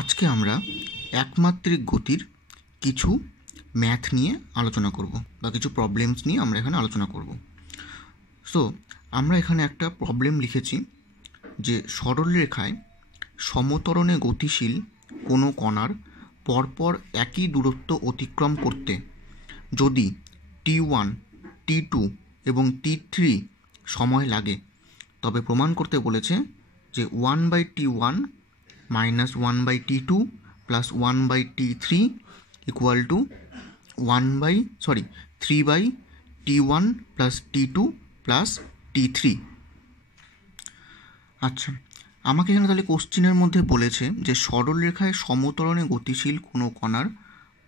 আজকে আমরা একমাত্রিক গতির কিছু ম্যাথ নিয়ে আলোচনা করব বা কিছু প্রবলেমস নিয়ে আমরা এখানে আলোচনা করব। সো আমরা এখানে একটা প্রবলেম লিখেছি যে সরলরেখায় সমতরণে গতিশীল কোনো কণার পরপর একই দূরত্ব অতিক্রম করতে যদি T1, T2 এবং T3 সময় লাগে তবে প্রমাণ করতে বলেছে যে 1/T1 minus 1/T2 plus 1/T3 equal to 3/T1 plus T2 plus T3। আচ্ছা, আমাকে এখানে তাহলে কোশ্চেনের মধ্যে বলেছে যে সরলরেখায় সমতরণে গতিশীল কোনো কণার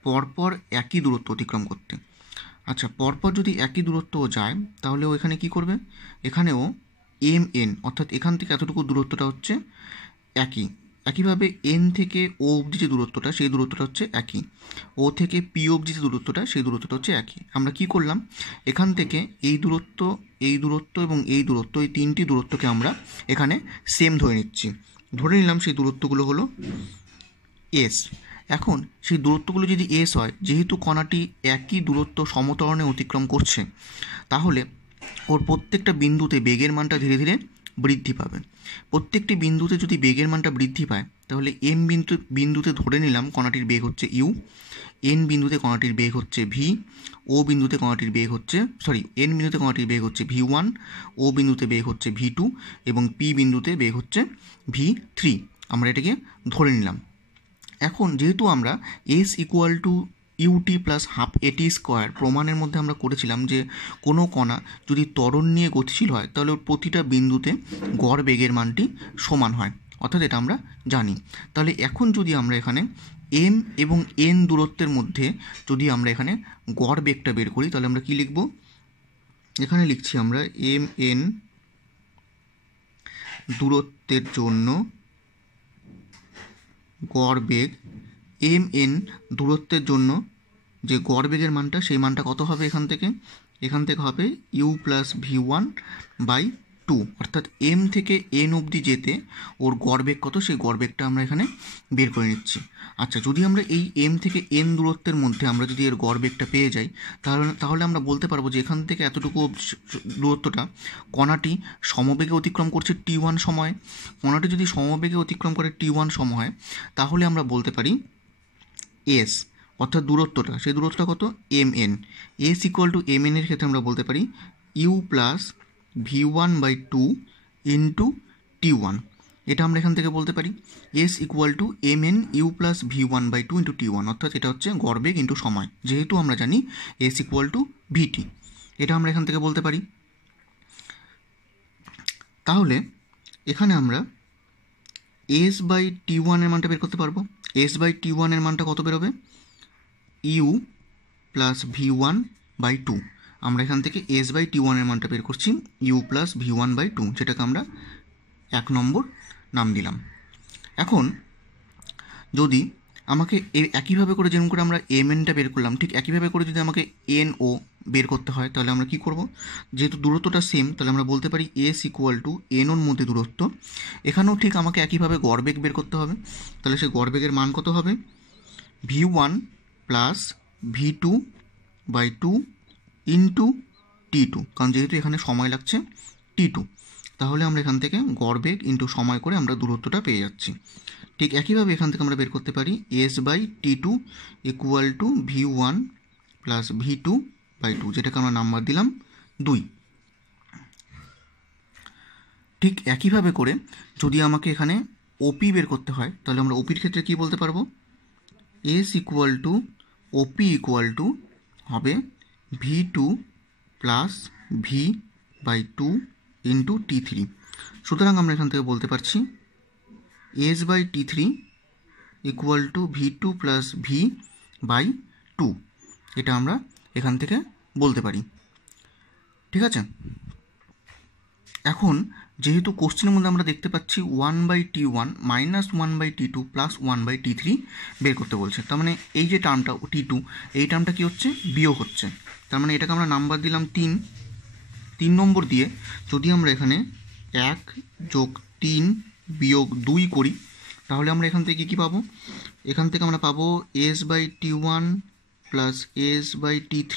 পরপর একই দূরত্ব অতিক্রম করতে। আচ্ছা, পরপর যদি একই দূরত্বও যায় তাহলে ও এখানে কী করবে? এখানেও mn অর্থাৎ এখান থেকে এতটুকু দূরত্বটা হচ্ছে একইভাবে n থেকে ও অবধি যে দূরত্বটা সেই দূরত্বটা হচ্ছে একই, ও থেকে পি অবধি যে দূরত্বটা সেই দূরত্বটা হচ্ছে একই। আমরা কি করলাম, এখান থেকে এই দূরত্ব এবং এই দূরত্ব, এই তিনটি দূরত্বকে আমরা এখানে সেম ধরে নিচ্ছি। ধরে নিলাম সেই দূরত্বগুলো হলো এস। এখন সেই দূরত্বগুলো যদি এস হয়, যেহেতু কণাটি একই দূরত্ব সমতরণে অতিক্রম করছে, তাহলে ওর প্রত্যেকটা বিন্দুতে বেগের মানটা ধীরে ধীরে বৃদ্ধি পাবে। প্রত্যেকটি বিন্দুতে যদি বেগের মানটা বৃদ্ধি পায় তাহলে বিন্দুতে ধরে নিলাম কণাটির বেগ হচ্ছে ইউ, এন বিন্দুতে কণাটির বেগ হচ্ছে ভি, ও বিন্দুতে কণাটির বেগ হচ্ছে এন বিন্দুতে কণাটির বেগ হচ্ছে V1, ও বিন্দুতে বেগ হচ্ছে V2 এবং পি বিন্দুতে বেগ হচ্ছে V3। আমরা এটাকে ধরে নিলাম। এখন যেহেতু আমরা S equal to UT plus half AT square প্রমাণের মধ্যে আমরা করেছিলাম যে কোনো কণা যদি ত্বরণ নিয়ে গতিশীল হয় তাহলে ওর প্রতিটা বিন্দুতে গড় বেগের মানটি সমান হয়, অর্থাৎ এটা আমরা জানি। তাহলে এখন যদি আমরা এখানে এম এবং এন দূরত্বের মধ্যে যদি আমরা এখানে গড় বেগটা বের করি তাহলে আমরা কি লিখব? এখানে লিখছি আমরা এম এন দূরত্বের জন্য গড় বেগ, এম এন দূরত্বের জন্য যে গড় বেগের মানটা সেই মানটা কত হবে? এখান থেকে হবে ইউ প্লাস V1/2, অর্থাৎ এম থেকে এন অবধি যেতে ওর গড় বেগ কত সেই গড় বেগটা আমরা এখানে বের করে নিচ্ছি। আচ্ছা, যদি আমরা এই এম থেকে এন দূরত্বের মধ্যে আমরা যদি এর গড় বেগটা পেয়ে যাই তাহলে আমরা বলতে পারবো যে এখান থেকে এতটুকু দূরত্বটা কণাটি সমবেগে অতিক্রম করছে T1 সময়ে। কণাটি যদি সমবেগে অতিক্রম করে T1 সময় তাহলে আমরা বলতে পারি এস অর্থাৎ দূরত্বটা, সেই দূরত্বটা কত? mn। S equal to mn এর ক্ষেত্রে আমরা বলতে পারি U plus V1/2 into T1। এটা আমরা এখান থেকে বলতে পারি S equal to mn U plus V1/2 into T1, অর্থাৎ এটা হচ্ছে গড় বেগ ইন্টু সময়, যেহেতু আমরা জানি এস ইকুয়াল টু VT। এটা আমরা এখান থেকে বলতে পারি। তাহলে এখানে আমরা S/T1 এর মানটা বের করতে পারবো। S/T1 এর মানটা কত বেরোবে? U plus V1/2। আমরা এখান থেকে S/T1 এর মানটা বের করছি ইউ প্লাস V1/2, যেটাকে আমরা 1 নম্বর নাম দিলাম। এখন যদি আমাকে একইভাবে করে যেমন করে আমরা mnটা বের করলাম, ঠিক একইভাবে করে যদি আমাকে NO বের করতে হয় তাহলে আমরা কি করব? যেহেতু দূরত্বটা সেম তাহলে আমরা বলতে পারি এস ইকুয়াল টু NOর মধ্যে দূরত্ব। এখানেও ঠিক আমাকে একইভাবে গড় বেগ বের করতে হবে। তাহলে সেই গড় বেগের মান কত হবে? V1 plus V2/2 into T2, কারণ যেহেতু এখানে সময় লাগছে T2, তাহলে আমরা এখান থেকে গড় বেগ ইন্টু সময় করে আমরা দূরত্বটা পেয়ে যাচ্ছি। ঠিক একইভাবে এখান থেকে আমরা বের করতে পারি S/T2 equal to V1 plus V2/2, যেটাকে আমরা নাম্বার দিলাম 2। ঠিক একইভাবে করে যদি আমাকে এখানে OP বের করতে হয় তাহলে আমরা OPর ক্ষেত্রে কী বলতে পারবো? S equal to OP equal to হবে V2 plus V/2 into T3। সুতরাং আমরা এখান থেকে বলতে পারছি S/T3 equal to V2 plus V/2। এটা আমরা এখান থেকে বলতে পারি। ঠিক আছে, এখন যেহেতু কোশ্চেনের মধ্যে আমরা দেখতে পাচ্ছি 1/T1 minus 1/T2 plus 1/T3 বের করতে বলছে, তার মানে এই যে টার্মটা T2, এই টার্মটা কী হচ্ছে? বিয়োগ হচ্ছে। তার মানে এটাকে আমরা নাম্বার দিলাম 3 নম্বর দিয়ে যদি আমরা এখানে 1 + 3 - 2 করি তাহলে আমরা এখান থেকে কী পাবো? এখান থেকে আমরা পাবো s/t1 plus s/t3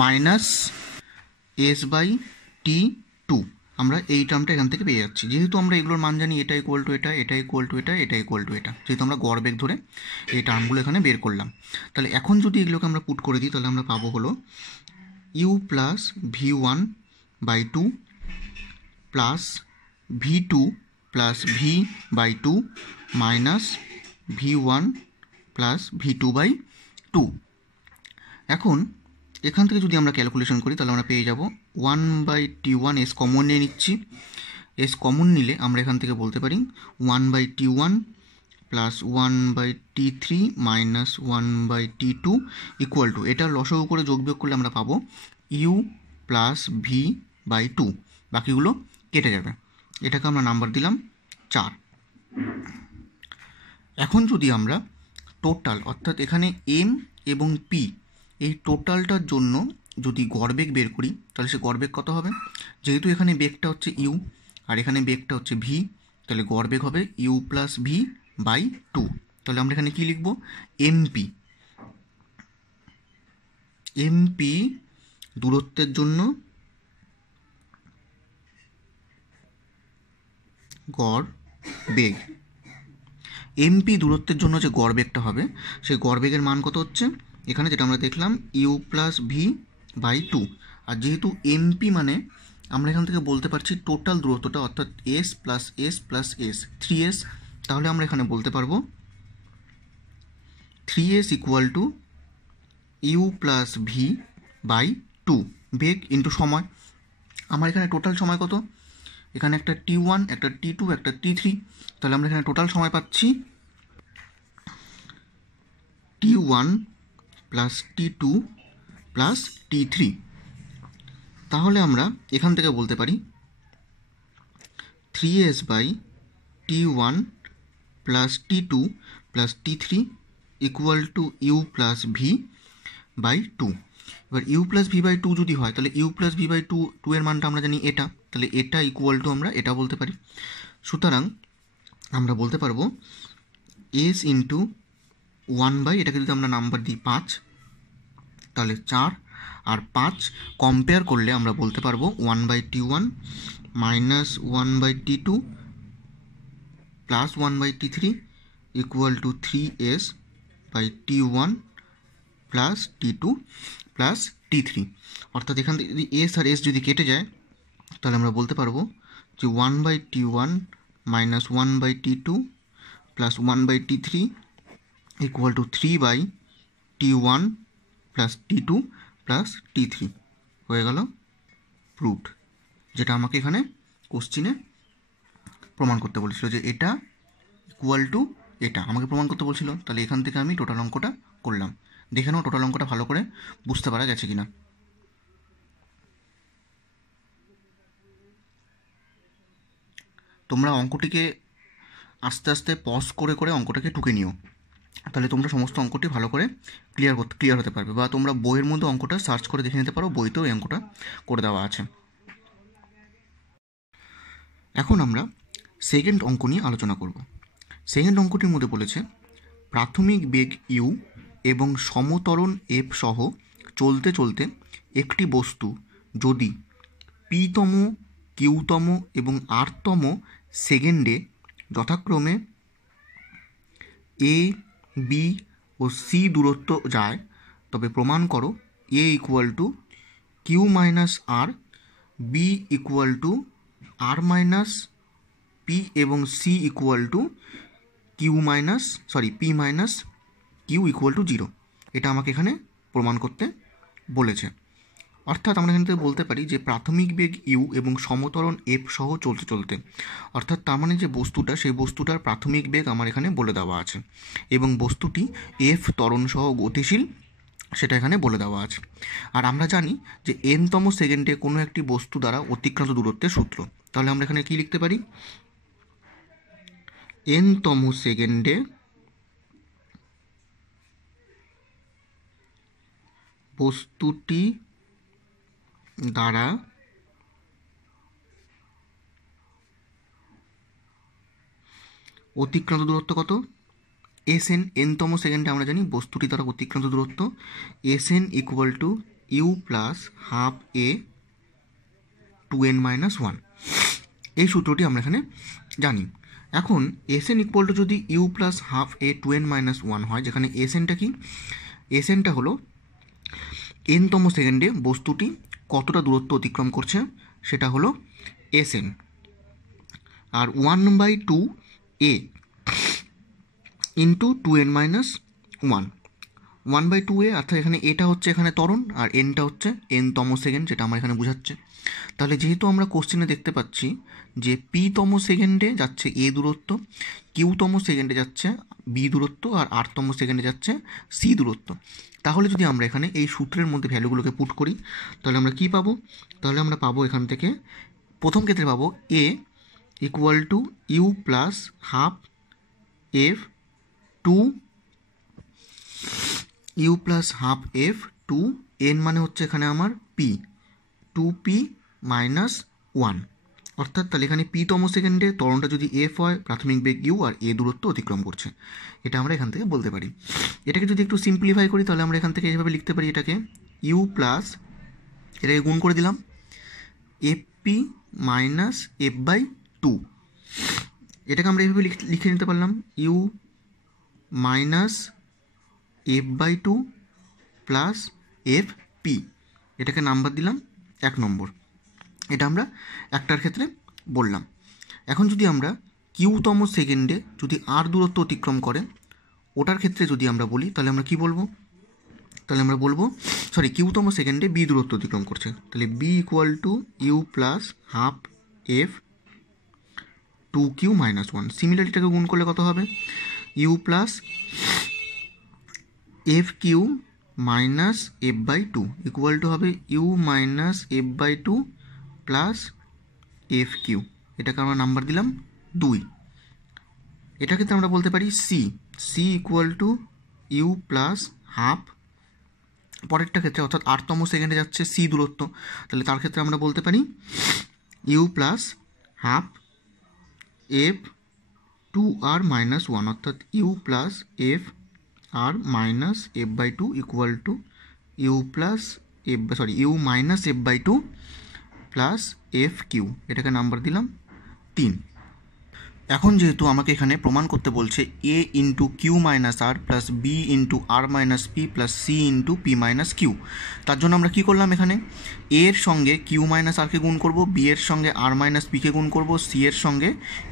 minus s/t2। আমরা এই টার্মটা এখান থেকে পেয়ে যাচ্ছি। যেহেতু আমরা এগুলোর মান জানি, এটা ইকুয়াল টু এটা, এটা ইকুয়াল টু এটা, এটা ইকুয়াল টু এটা, যেহেতু আমরা গড় বেগ ধরে এই টার্মগুলো এখানে বের করলাম। তাহলে এখন যদি এগুলোকে আমরা পুট করে দিই, তাহলে আমরা পাবো হলো u plus v1/2 plus v2 plus v/2 minus v1 plus v2/2। এখন এখান থেকে যদি আমরা ক্যালকুলেশন করি, তাহলে আমরা পেয়ে যাব 1/t1, এস কমন নিয়ে নিচ্ছি। এস কমন নিলে আমরা এখান থেকে বলতে পারি 1/t1 plus 1/t3 minus 1/t2 equal to, এটা লসাগু করে যোগ বিয়োগ করলে আমরা পাবো u প্লাস v/2। বাকিগুলো কেটে যাবে। এটাকে আমরা নাম্বার দিলাম 4। এখন যদি আমরা টোটাল, অর্থাৎ এখানে m এবং p, এই টোটালটার জন্য যদি গড়বেগ বের করি, তাহলে সে গড়বেগ কত হবে? যেহেতু এখানে বেগটা হচ্ছে u আর এখানে বেগটা হচ্ছে v, তাহলে গড়বেগ হবে u প্লাস v/2। তাহলে আমরা এখানে কি লিখব? mp দূরত্বের জন্য গড় বেগ। এমপি দূরত্বের জন্য যে গড়বেগটা হবে, সেই গড়বেগের মান কত হচ্ছে? এখানে যেটা আমরা দেখলাম ইউ প্লাস v/2। আর যেহেতু এমপি মানে আমরা এখান থেকে বলতে পারছি টোটাল দূরত্বটা, অর্থাৎ S plus S plus S, 3s। তাহলে আমরা এখানে বলতে পারবো 3s equal to U plus v/2, বেগ ইন্টু সময়। আমার এখানে টোটাল সময় কত? এখানে একটা t1, একটা t2, একটা t3, তাহলে আমরা এখানে টোটাল সময় পাচ্ছি t1 plus t2 plus t3। তাহলে আমরা এখান থেকে বলতে পারি 3s/t1 plus t2 plus t3 equal to U plus v/2। এবার ইউ প্লাস v/2 যদি হয়, তাহলে ইউ প্লাস v/2 এর মানটা আমরা জানি এটা, তাহলে এটা ইকুয়াল টু আমরা এটা বলতে পারি। সুতরাং আমরা বলতে পারবো s ইন্টু 1/, এটাকে যদি আমরা নাম্বার দিই 5, তাহলে 4 আর 5 কম্পেয়ার করলে আমরা বলতে পারবো 1/t1 minus 1/t2 plus 1/t3 equal to 3s/t1 plus t2 plus t3। অর্থাৎ এখান থেকে যদি এস আর এস যদি কেটে যায়, তাহলে আমরা বলতে পারবো যে 1/t1 minus 1/t2 plus 1/t3 equal to 3/t1 plus t2 plus t3 হয়ে গেল প্রুভড, যেটা আমাকে এখানে কোশ্চিনে প্রমাণ করতে বলেছিল যে এটা ইকুয়াল টু এটা আমাকে প্রমাণ করতে বলছিল। তাহলে এখান থেকে আমি টোটাল অঙ্কটা করলাম। দেখে নাও টোটাল অঙ্কটা ভালো করে বুঝতে পারা গেছে কিনা। তোমরা অঙ্কটিকে আস্তে আস্তে পজ করে করে অঙ্কটাকে টুকে নিও, তাহলে তোমরা সমস্ত অঙ্কটি ভালো করে ক্লিয়ার হতে পারবে। বা তোমরা বইয়ের মধ্যে অঙ্কটা সার্চ করে দেখে নিতে পারো, বইতেও এই অঙ্কটা করে দেওয়া আছে। এখন আমরা সেকেন্ড অঙ্ক নিয়ে আলোচনা করব। সেকেন্ড অঙ্কটির মধ্যে বলেছে প্রাথমিক বেগ ইউ এবং সমত্বরণ এফ সহ চলতে চলতে একটি বস্তু যদি পিতম, কিউতম এবং আরতম সেকেন্ডে যথাক্রমে এ, বি ও সি দূরত্ব যায়, তবে প্রমাণ করো A equal to Q minus R, B equal to R minus P এবং C equal to P minus Q equal to 0। এটা আমাকে এখানে প্রমাণ করতে বলেছে। অর্থাৎ আমরা এখান থেকে বলতে পারি যে প্রাথমিক বেগ ইউ এবং সমত্বরণ এফ সহ চলতে চলতে, অর্থাৎ তার মানে যে বস্তুটা, সেই বস্তুটার প্রাথমিক বেগ আমার এখানে বলে দেওয়া আছে এবং বস্তুটি এফ ত্বরণ সহ গতিশীল, সেটা এখানে বলে দেওয়া আছে। আর আমরা জানি যে এনতম সেকেন্ডে কোনো একটি বস্তু দ্বারা অতিক্রান্ত দূরত্বের সূত্র। তাহলে আমরা এখানে কি লিখতে পারি? এনতম সেকেন্ডে বস্তুটি দ্বারা অতিক্রান্ত দূরত্ব কত? এস এন, এনতম সেকেন্ডে আমরা জানি বস্তুটি দ্বারা অতিক্রান্ত দূরত্ব S N equal to U plus half A two N minus one. এই সূত্রটি আমরা এখানে জানি। এখন এস এন ইকুয়াল টু যদি U plus half A two N minus one হয়, যেখানে এস এনটা কি? এস এনটা হলো এনতম সেকেন্ডে বস্তুটি কতটা দূরত্ব অতিক্রম করছে, সেটা হলো এস এন। আর 1/2 A into two N minus one, 1/2 A, অর্থাৎ এখানে এটা হচ্ছে এখানে ত্বরণ আর এনটা হচ্ছে এনতম সেকেন্ড, যেটা আমার এখানে বোঝাচ্ছে। তাহলে যেহেতু আমরা কোশ্চেনে দেখতে পাচ্ছি যে পিতম সেকেন্ডে যাচ্ছে এ দূরত্ব, কিউতম সেকেন্ডে যাচ্ছে বি দূরত্ব, আর আরতম সেকেন্ডে যাচ্ছে সি দূরত্ব, তাহলে যদি আমরা এখানে এই সূত্রের মধ্যে ভ্যালুগুলোকে পুট করি, তাহলে আমরা কি পাবো? তাহলে আমরা পাবো এখান থেকে প্রথম ক্ষেত্রে পাবো A equal to U plus half F two U plus half F two N, মানে হচ্ছে এখানে আমার P, two P minus one. অর্থাৎ তাহলে এখানে পিতম সেকেন্ডে ত্বরণটা যদি এফ হয়, প্রাথমিক বেগ ইউ আর এ দূরত্ব অতিক্রম করছে, এটা আমরা এখান থেকে বলতে পারি। এটাকে যদি একটু সিম্পলিফাই করি, তাহলে আমরা এখান থেকে এইভাবে লিখতে পারি, এটাকে ইউ প্লাস, এটাকে গুণ করে দিলাম, F P minus F by two. এটাকে আমরা এইভাবে লিখে নিতে পারলাম, U minus F by two plus F P. এটাকে নাম্বার দিলাম 1 নম্বর। এটা আমরা একটার ক্ষেত্রে বললাম। এখন যদি আমরা কিউতম সেকেন্ডে যদি আর দূরত্ব অতিক্রম করে, ওটার ক্ষেত্রে যদি আমরা বলি, তাহলে আমরা কি বলবো? তাহলে আমরা বলবো, কিউতম সেকেন্ডে বি দূরত্ব অতিক্রম করছে, তাহলে B equal to U plus half F two Q minus one. সিমিলারিটাকে গুণ করলে কত হবে? U plus F Q minus F by two equal to হবে U minus F by two plus F Q. এটাকে আমরা নাম্বার দিলাম 2। এটা ক্ষেত্রে আমরা বলতে পারি C equal to U plus half, পরেরটা ক্ষেত্রে অর্থাৎ আটতম সেকেন্ডে যাচ্ছে সি দূরত্ব, তাহলে তার ক্ষেত্রে আমরা বলতে পারি U plus half F two R minus one, অর্থাৎ U plus F R minus F by two equal to U minus F by two plus F Q. এটাকে নাম্বার দিলাম 3। এখন যেহেতু আমাকে এখানে প্রমাণ করতে বলছে A into Q minus R plus B into R minus P plus C into P minus Q, তার জন্য আমরা কী করলাম? এখানে এ এর সঙ্গে কিউ মাইনাস আরকে গুণ করব, বি এর সঙ্গে আর মাইনাস পিকে গুণ করব, সি এর সঙ্গে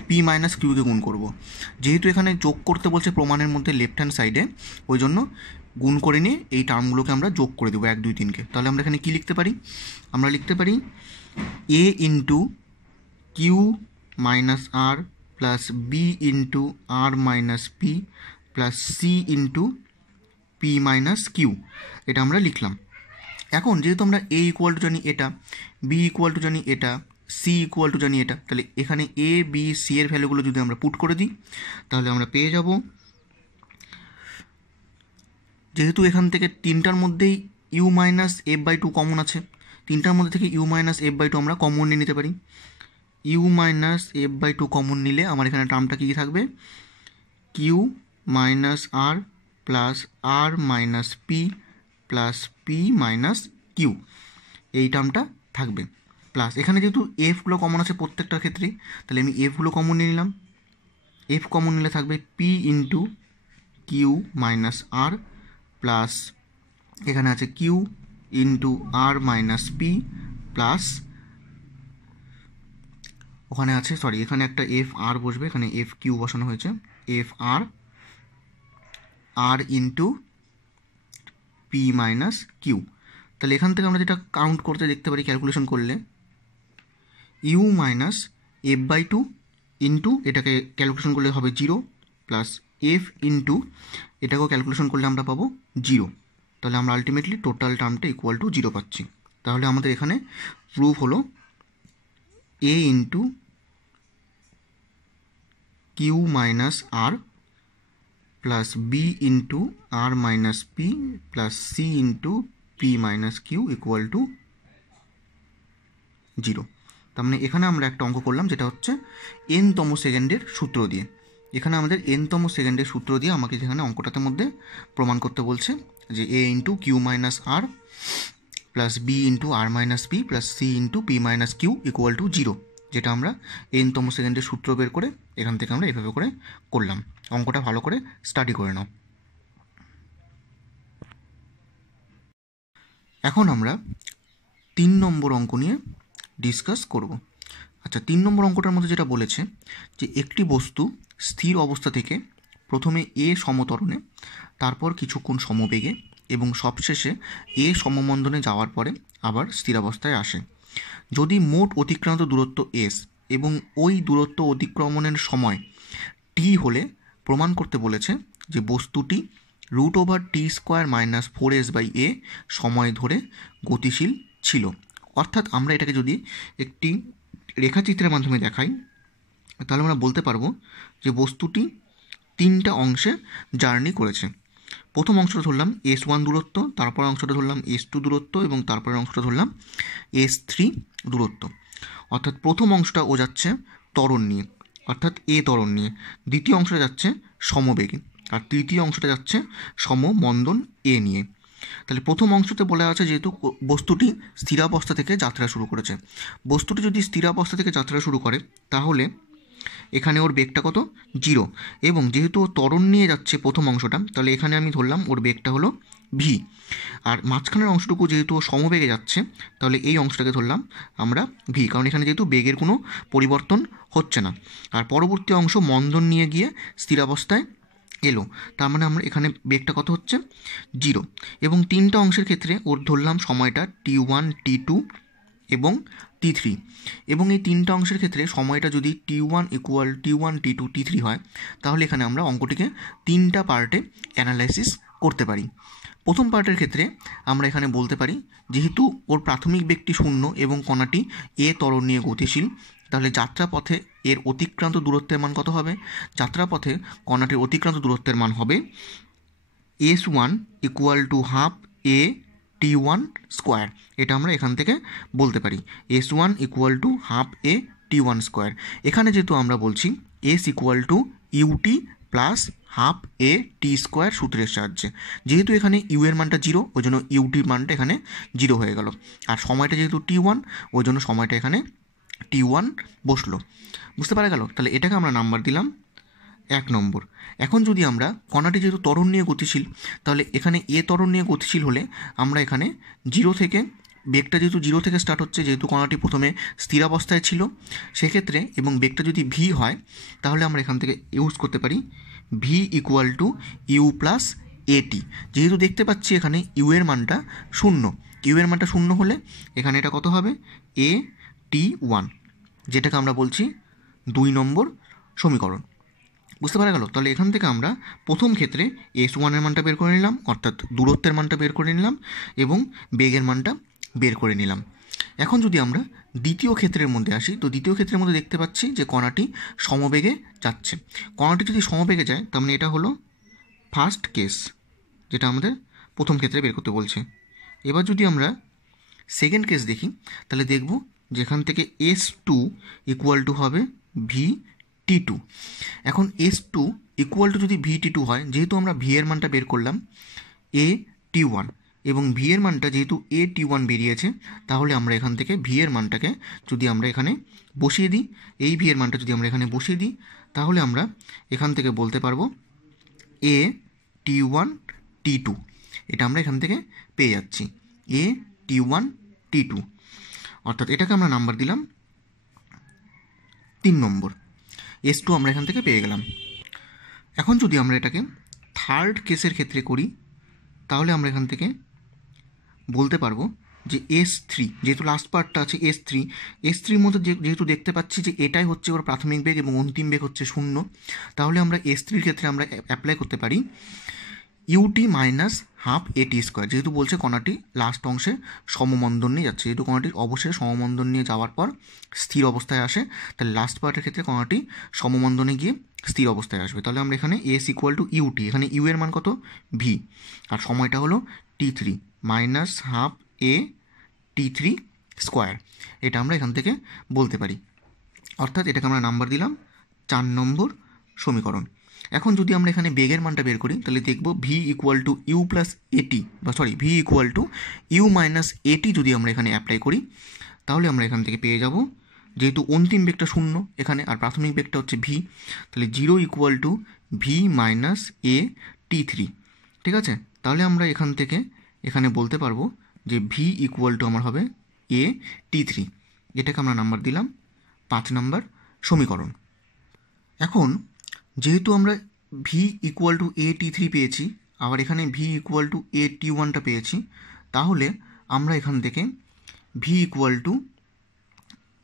পি মাইনাস কিউকে গুণ করব। যেহেতু এখানে যোগ করতে বলছে প্রমাণের মধ্যে লেফট হ্যান্ড সাইডে, ওই জন্য গুণ করে নিয়ে এই টার্মগুলোকে আমরা যোগ করে দেবো 1 2 3কে। তাহলে আমরা এখানে কী লিখতে পারি? আমরা লিখতে পারি A into Q minus R plus B into R minus P plus C into P minus Q. এটা আমরা লিখলাম। এখন যেহেতু আমরা এ ইকুয়াল টু জানি এটা, বি ইকুয়াল টু জানি এটা, সি ইকুয়াল টু জানি এটা, তাহলে এখানে এ বি সি এর ভ্যালুগুলো যদি আমরা পুট করে দিই, তাহলে আমরা পেয়ে যাব, যেহেতু এখান থেকে তিনটার মধ্যেই U minus F by two common আছে, তিনটার মধ্যে থেকে U minus F by two আমরা কমন নিয়ে নিতে পারি। U minus F by two common নিলে আমার এখানে টার্মটা কী থাকবে? Q minus R plus R minus P plus P minus Q, এই টার্মটা থাকবে। প্লাস এখানে যেহেতু এফগুলো কমন আছে প্রত্যেকটার ক্ষেত্রেই, তাহলে আমি এফগুলো কমন নিয়ে নিলাম। এফ কমন নিলে থাকবে P into Q minus R plus এখানে আছে Q into R minus P plus ওখানে আছে এখানে একটা এফ আর বসবে, এখানে এফ কিউ বসানো হয়েছে, F R into P minus Q. তাহলে এখান থেকে আমরা যেটা কাউন্ট করতে দেখতে পারি, ক্যালকুলেশন করলে U minus F by two into এটাকে ক্যালকুলেশন করলে হবে 0 প্লাস এফ ইন্টু এটাকেও ক্যালকুলেশন করলে আমরা পাবো 0। তাহলে আমরা আলটিমেটলি টোটাল টার্মটা ইকুয়াল টু 0 পাচ্ছি। তাহলে আমাদের এখানে প্রুফ হলো A into Q minus R plus B into R minus P plus C into P minus Q equal to 0। তার মানে এখানে আমরা একটা অঙ্ক করলাম, যেটা হচ্ছে এনতম সেকেন্ডের সূত্র দিয়ে। এখানে আমাদের এনতম সেকেন্ডের সূত্র দিয়ে আমাকে যেখানে অঙ্কটার মধ্যে প্রমাণ করতে বলছে যে A into Q minus R plus B into R minus P plus C into P minus Q equal to 0, যেটা আমরা এনতম সেকেন্ডের সূত্র বের করে এখান থেকে আমরা এভাবে করে করলাম। অঙ্কটা ভালো করে স্টাডি করে নাও। এখন আমরা 3 নম্বর অঙ্ক নিয়ে ডিসকাস করব। আচ্ছা, 3 নম্বর অঙ্কটার মধ্যে যেটা বলেছে যে একটি বস্তু স্থির অবস্থা থেকে প্রথমে এ সমত্বরণে, তারপর কিছুক্ষণ সমবেগে এবং সবশেষে এ সমমন্দনে যাওয়ার পরে আবার স্থিরাবস্থায় আসে। যদি মোট অতিক্রান্ত দূরত্ব এস এবং ওই দূরত্ব অতিক্রমণের সময় টি হলে প্রমাণ করতে বলেছে যে বস্তুটি √T² - 4s/a সময় ধরে গতিশীল ছিল। অর্থাৎ আমরা এটাকে যদি একটি রেখাচিত্রের মাধ্যমে দেখাই তাহলে আমরা বলতে পারবো যে বস্তুটি 3টা অংশে জার্নি করেছে। প্রথম অংশটা ধরলাম S1 দূরত্ব, তারপর অংশটা ধরলাম S2 দূরত্ব এবং তারপরের অংশটা ধরলাম S3 দূরত্ব। অর্থাৎ প্রথম অংশটা ও যাচ্ছে ত্বরণ নিয়ে, অর্থাৎ এ ত্বরণ নিয়ে। দ্বিতীয় অংশটা যাচ্ছে সমবেগে, আর তৃতীয় অংশটা যাচ্ছে সমমন্দন এ নিয়ে। তাহলে প্রথম অংশতে বলা আছে যেহেতু বস্তুটি স্থিরাবস্থা থেকে যাত্রা শুরু করেছে, বস্তুটি যদি স্থিরাবস্থা থেকে যাত্রা শুরু করে তাহলে এখানে ওর বেগটা কত? 0। এবং যেহেতু ও ত্বরণ নিয়ে যাচ্ছে প্রথম অংশটা, তাহলে এখানে আমি ধরলাম ওর বেগটা হলো ভি। আর মাঝখানের অংশটুকু যেহেতু ও সমবেগে যাচ্ছে, তাহলে এই অংশটাকে ধরলাম আমরা ভি, কারণ এখানে যেহেতু বেগের কোনো পরিবর্তন হচ্ছে না। আর পরবর্তী অংশ মন্দন নিয়ে গিয়ে স্থিরাবস্থায় এলো, তার মানে আমরা এখানে বেগটা কত হচ্ছে? 0। এবং 3টা অংশের ক্ষেত্রে ওর ধরলাম সময়টা T1, T2 এবং T3। এবং এই 3টা অংশের ক্ষেত্রে সময়টা যদি T1 T1, T2, T3 হয়, তাহলে এখানে আমরা অঙ্কটিকে 3টা পার্টে অ্যানালাইসিস করতে পারি। প্রথম পার্টের ক্ষেত্রে আমরা এখানে বলতে পারি যেহেতু ওর প্রাথমিক বেগটি 0 এবং কণাটি এ ত্বরণ নিয়ে গতিশীল, তাহলে যাত্রাপথে এর অতিক্রান্ত দূরত্বের মান কত হবে? যাত্রাপথে কণাটির অতিক্রান্ত দূরত্বের মান হবে S1 = ½ a T1²। এটা আমরা এখান থেকে বলতে পারি S1 = ½ a T1²। এখানে যেহেতু আমরা বলছি S = ut plus ½ a T² সূত্রের সাহায্যে, যেহেতু এখানে ইউ এর মানটা 0, ওই জন্য ইউটির মানটা এখানে 0 হয়ে গেল। আর সময়টা যেহেতু T1, ওই জন্য সময়টা এখানে T1 বসলো। বুঝতে পারা গেল? তাহলে এটাকে আমরা নাম্বার দিলাম 1 নম্বর। এখন যদি আমরা কণাটি যেহেতু ত্বরণ নিয়ে গতিশীল, তাহলে এখানে এ ত্বরণ নিয়ে গতিশীল হলে আমরা এখানে 0 থেকে, বেগটা যেহেতু 0 থেকে স্টার্ট হচ্ছে, যেহেতু কণাটি প্রথমে স্থিরাবস্থায় ছিল সেক্ষেত্রে, এবং বেগটা যদি ভি হয়, তাহলে আমরা এখান থেকে ইউজ করতে পারি ভি = ইউ প্লাস এটি। যেহেতু দেখতে পাচ্ছি এখানে ইউ এর মানটা 0, ইউ এর মানটা 0 হলে এখানে এটা কত হবে? AT1, যেটাকে আমরা বলছি 2 নম্বর সমীকরণ। বুঝতে পারা গেল? তাহলে এখান থেকে আমরা প্রথম ক্ষেত্রে S1 এর মানটা বের করে নিলাম, অর্থাৎ দূরত্বের মানটা বের করে নিলাম এবং বেগের মানটা বের করে নিলাম। এখন যদি আমরা দ্বিতীয় ক্ষেত্রের মধ্যে আসি, তো দ্বিতীয় ক্ষেত্রের মধ্যে দেখতে পাচ্ছি যে কণাটি সমবেগে যাচ্ছে। কণাটি যদি সমবেগে যায়, তার মানে এটা হলো ফার্স্ট কেস, যেটা আমাদের প্রথম ক্ষেত্রে বের করতে বলছে। এবার যদি আমরা সেকেন্ড কেস দেখি, তাহলে দেখব যেখান থেকে S2 = হবে VT2। এখন S2 = যদি VT2 হয়, যেহেতু আমরা ভি এর মানটা বের করলাম AT1 এবং ভি এর মানটা যেহেতু AT1 বেরিয়েছে, তাহলে আমরা এখান থেকে ভি এর মানটাকে যদি আমরা এখানে বসিয়ে দিই, এই ভি এর মানটা যদি আমরা এখানে বসিয়ে দিই, তাহলে আমরা এখান থেকে বলতে পারবো AT1 T2। এটা আমরা এখান থেকে পেয়ে যাচ্ছি AT1 T2, অর্থাৎ এটাকে আমরা নাম্বার দিলাম 3 নম্বর। S2 আমরা এখান থেকে পেয়ে গেলাম। এখন যদি আমরা এটাকে থার্ড কেসের ক্ষেত্রে করি, তাহলে আমরা এখান থেকে বলতে পারবো যে S3, যেহেতু লাস্ট পার্টটা আছে S3 মধ্যে যেহেতু দেখতে পাচ্ছি যে এটাই হচ্ছে ওর প্রাথমিক বেগ এবং অন্তিম বেগ হচ্ছে 0, তাহলে আমরা S3-র ক্ষেত্রে আমরা অ্যাপ্লাই করতে পারি ut - ½ at²। যেহেতু বলছে কণাটি লাস্ট অংশে সমমন্দন নিয়ে যাচ্ছে, যেহেতু কণাটির অবশ্যই সমমন্দন নিয়ে যাওয়ার পর স্থির অবস্থায় আসে, তাহলে লাস্ট পার্টের ক্ষেত্রে কণাটি সমমন্দনে গিয়ে স্থির অবস্থায় আসবে। তাহলে আমরা এখানে S = ut, এখানে ইউ এর মান কত? ভি, আর সময়টা হলো T3 - ½ a T3²। এটা আমরা এখান থেকে বলতে পারি, অর্থাৎ এটাকে আমরা নাম্বার দিলাম 4 নম্বর সমীকরণ। এখন যদি আমরা এখানে বেগের মানটা বের করি তাহলে দেখব V equal to U plus A T V equal to U minus A T যদি আমরা এখানে অ্যাপ্লাই করি তাহলে আমরা এখান থেকে পেয়ে যাব, যেহেতু অন্তিম বেগটা 0 এখানে আর প্রাথমিক বেগটা হচ্ছে ভি, তাহলে 0 ইকুয়াল টু ভি মাইনাস এ টি3। ঠিক আছে, তাহলে আমরা এখান থেকে এখানে বলতে পারবো যে ভি ইকুয়াল টু আমার হবে এ টি3। এটাকে আমরা নাম্বার দিলাম 5 নম্বর সমীকরণ। এখন যেহেতু আমরা ভি ইকুয়াল টু এ টি3 পেয়েছি, আবার এখানে ভি ইকুয়াল টু এ টি1টা পেয়েছি, তাহলে আমরা এখান থেকে ভি ইকুয়াল টু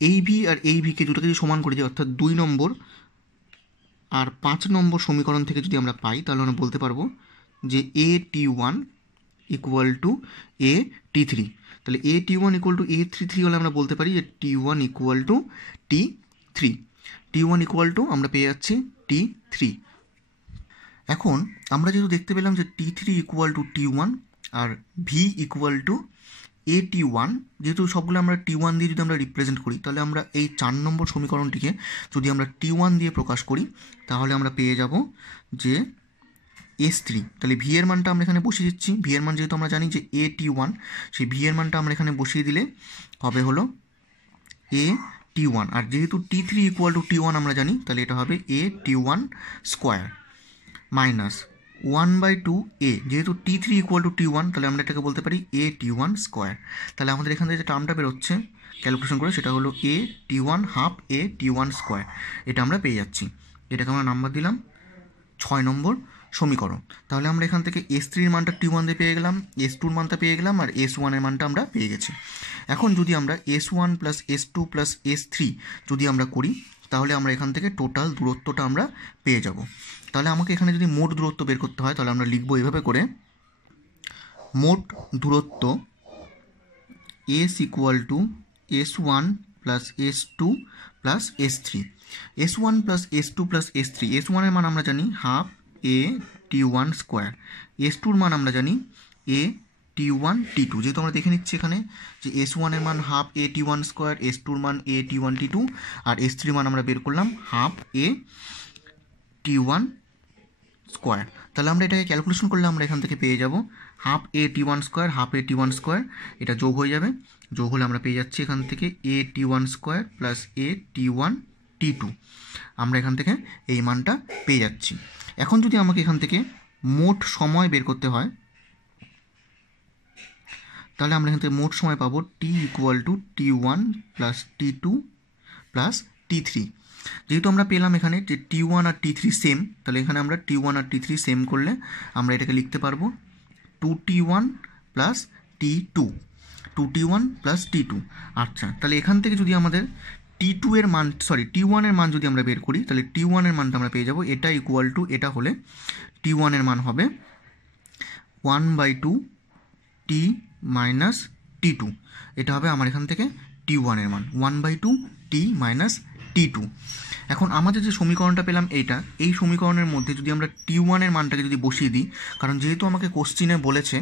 এই ভি আর এই ভিকে দুটোকে যদি সমান করে দিই, অর্থাৎ 2 নম্বর আর 5 নম্বর সমীকরণ থেকে যদি আমরা পাই, তাহলে আমরা বলতে পারবো যে এ টি1 ইকুয়াল টু এ টি3। তাহলে এ টি1 ইকুয়াল টু এ টি3 হলে আমরা বলতে পারি যে টি1 ইকুয়াল টু টি3। টি1 ইকুয়াল টু আমরা পেয়ে যাচ্ছি টি3। এখন আমরা যেহেতু দেখতে পেলাম যে টি3 ইকুয়াল টু টি1 আর ভি ইকুয়াল টু এ টি1, যেহেতু সবগুলো আমরা টি1 দিয়ে যদি আমরা রিপ্রেজেন্ট করি, তাহলে আমরা এই 4 নম্বর সমীকরণটিকে যদি আমরা টি1 দিয়ে প্রকাশ করি তাহলে আমরা পেয়ে যাব যে S3। তাহলে ভি এর মানটা আমরা এখানে বসিয়ে দিচ্ছি। ভি এর মান যেহেতু আমরা জানি যে এ টি1, সেই ভি এর মানটা আমরা এখানে বসিয়ে দিলে হবে হলো এ টি1। আর যেহেতু টি3 ইকুয়াল টু টি1 আমরা জানি, তাহলে এটা হবে এ টি1 স্কোয়ার মাইনাস 1/2 এ, যেহেতু টি3 ইকুয়াল টু টি1, তাহলে আমরা এটাকে বলতে পারি এ টি1 স্কোয়ার। তাহলে আমাদের এখান থেকে যে টার্মটা বেরোচ্ছে ক্যালকুলেশন করে সেটা হলো এ টি1 হাফ এ টি1 স্কোয়ার। এটা আমরা পেয়ে যাচ্ছি। এটাকে আমরা নাম্বার দিলাম 6 নম্বর সমীকরণ। তাহলে আমরা এখান থেকে S3-র মানটা টি1 দিয়ে পেয়ে গেলাম, S2-র মানটা পেয়ে গেলাম, আর S1-এর মানটা আমরা পেয়ে গেছি। এখন যদি আমরা S1 plus S2 plus S3 যদি আমরা করি তাহলে আমরা এখান থেকে টোটাল দূরত্বটা আমরা পেয়ে যাব। তাহলে আমাকে এখানে যদি মোট দূরত্ব বের করতে হয় তাহলে আমরা লিখবো এভাবে করে, মোট দূরত্ব S equal to S1 plus S2 plus S3। S1 plus S2 plus S3, S1-এর মান আমরা জানি হাফ এ টি1 স্কোয়ার, S2-র মান আমরা জানি এ টি1 টি2। যেহেতু আমরা দেখে নিচ্ছি এখানে যে S1-এর মান হাফ এ টি1 স্কোয়ার, S2-র মান এ টি1 টি2, আর S3-র মান আমরা বের করলাম হাফ এ টি1 স্কোয়ার। তাহলে আমরা এটাকে ক্যালকুলেশন করলে আমরা এখান থেকে পেয়ে যাব হাফ এ টি1 স্কোয়ার, হাফ এ টি1 স্কোয়ার, এটা যোগ হয়ে যাবে। যোগ হলে আমরা পেয়ে যাচ্ছি এখান থেকে এ টি1 স্কোয়ার প্লাস এ টি1 টি2। আমরা এখান থেকে এই মানটা পেয়ে যাচ্ছি। এখন যদি আমাকে এখান থেকে মোট সময় বের করতে হয় তাহলে আমরা এখান থেকে মোট সময় পাবো টি ইকুয়াল টু টি1 প্লাস টি2 প্লাস টি3। যেহেতু আমরা পেলাম এখানে যে টি1 আর টি3 সেম, তাহলে এখানে আমরা টি1 আর টি3 সেম করলে আমরা এটাকে লিখতে পারবো 2t1 প্লাস টি2, 2t1 প্লাস টি2। আচ্ছা, তাহলে এখান থেকে যদি আমাদের টি1-এর মান যদি আমরা বের করি তাহলে টি1-এর মানটা আমরা পেয়ে যাব, এটা ইকুয়াল টু, এটা হলে টি1-এর মান হবে 1/2 টি মাইনাস টি2। এটা হবে আমার এখান থেকে টি1-এর মান 1/2 টি মাইনাস টি2। এখন আমাদের যে সমীকরণটা পেলাম এই সমীকরণের মধ্যে যদি আমরা টি1-এর মানটাকে যদি বসিয়ে দিই, কারণ যেহেতু আমাকে কোশ্চিনে বলেছে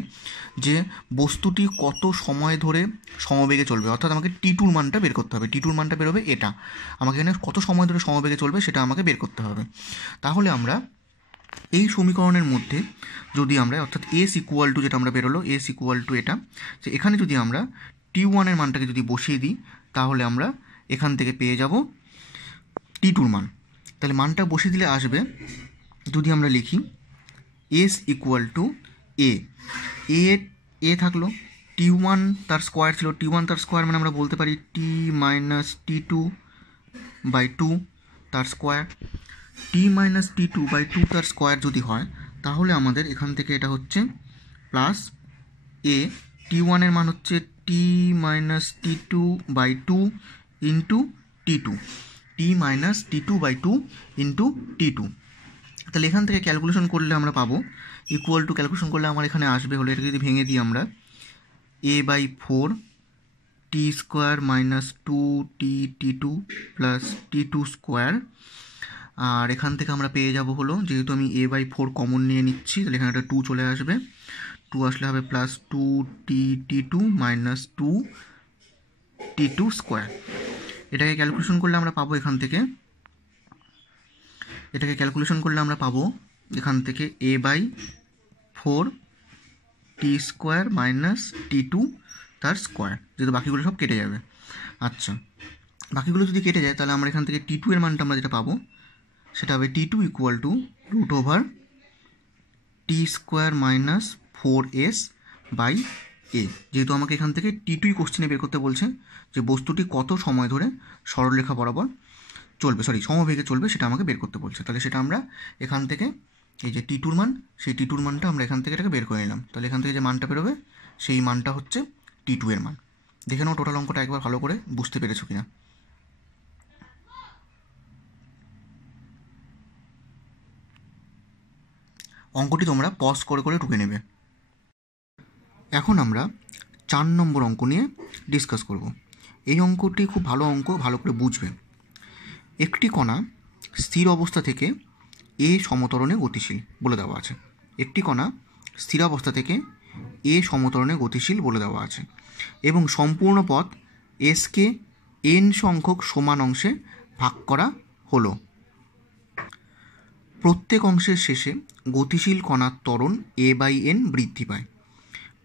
যে বস্তুটি কত সময় ধরে সমবেগে চলবে, অর্থাৎ আমাকে টি2-র মানটা বের করতে হবে। টি2-র মানটা বেরোবে এটা, আমাকে এখানে কত সময় ধরে সমবেগে চলবে সেটা আমাকে বের করতে হবে। তাহলে আমরা এই সমীকরণের মধ্যে যদি আমরা, অর্থাৎ এস ইকুয়াল টু যেটা আমরা বেরোলো এস ইকুয়াল টু এটা, যে এখানে যদি আমরা টি1-এর মানটাকে যদি বসিয়ে দিই তাহলে আমরা এখান থেকে পেয়ে যাব টি2-র মান। তাহলে মানটা বসিয়ে দিলে আসবে, যদি আমরা লিখি এস ইকুয়াল টু এ থাকলো, টি1 তার স্কোয়ার ছিল, টি1 তার স্কোয়ার মানে আমরা বলতে পারি টি মাইনাস টি2/2 তার স্কোয়ার। টি মাইনাস টি2/2 তার স্কোয়ার যদি হয় তাহলে আমাদের এখান থেকে এটা হচ্ছে প্লাস এ টি1-এর মান হচ্ছে টি মাইনাস টি2/2 ইন্টু টি2, টি মাইনাস টি2/2 ইন্টু টি2। তাহলে এখান থেকে ক্যালকুলেশন করলে আমরা পাবো ইকুয়াল টু, ক্যালকুলেশন করলে আমার এখানে আসবে হলো, এটাকে যদি ভেঙে দিই আমরা a/4 T square minus 2t টি2 প্লাস টি2 স্কোয়ার। আর এখান থেকে আমরা পেয়ে যাব হলো, যেহেতু আমি a/4 কমন নিয়ে নিচ্ছি তাহলে এখানে একটা 2 চলে আসবে, 2 আসলে হবে প্লাস 2t টি2 মাইনাস 2t2 স্কোয়ার। এটাকে ক্যালকুলেশন করলে আমরা পাবো এখান থেকে এটাকে ক্যালকুলেশন করলে আমরা পাবো এখান থেকে a/4 t² মাইনাস t2 তার স্কোয়ার, যেহেতু বাকিগুলো সব কেটে যাবে। আচ্ছা, বাকিগুলো যদি কেটে যায় তাহলে আমরা এখান থেকে t2 এর মানটা আমরা যেটা পাবো সেটা হবে t2 equal to √t² minus 4s by A. যেহেতু আমাকে এখান থেকে t2 কোশ্চেনে বের করতে বলছে যে বস্তুটি কত সময় ধরে সরলরেখা বরাবর চলবে, সমবেগে চলবে, সেটা আমাকে বের করতে বলছে। তাহলে সেটা আমরা এখান থেকে এই যে t2 মান, সেই t2 মানটা আমরা এখান থেকে এটাকে বের করে নিলাম। তাহলে এখান থেকে যে মানটা বেরোবে সেই মানটা হচ্ছে t2 এর মান। দেখে নাও টোটাল অঙ্কটা একবার ভালো করে বুঝতে পেরেছো কিনা। অঙ্কটি তোমরা পজ করে করে টুকে নেবে। এখন আমরা 4 নম্বর অঙ্ক নিয়ে ডিসকাস করব। এই অঙ্কটি খুব ভালো অঙ্ক, ভালো করে বুঝবে। একটি কণা স্থির অবস্থা থেকে এ সমতরণে গতিশীল বলে দেওয়া আছে। একটি কণা স্থির অবস্থা থেকে এ সমতরণে গতিশীল বলে দেওয়া আছে এবং সম্পূর্ণ পথ এসকে এন সংখ্যক সমান অংশে ভাগ করা হলো। প্রত্যেক অংশের শেষে গতিশীল কণার ত্বরণ a/n বৃদ্ধি পায়।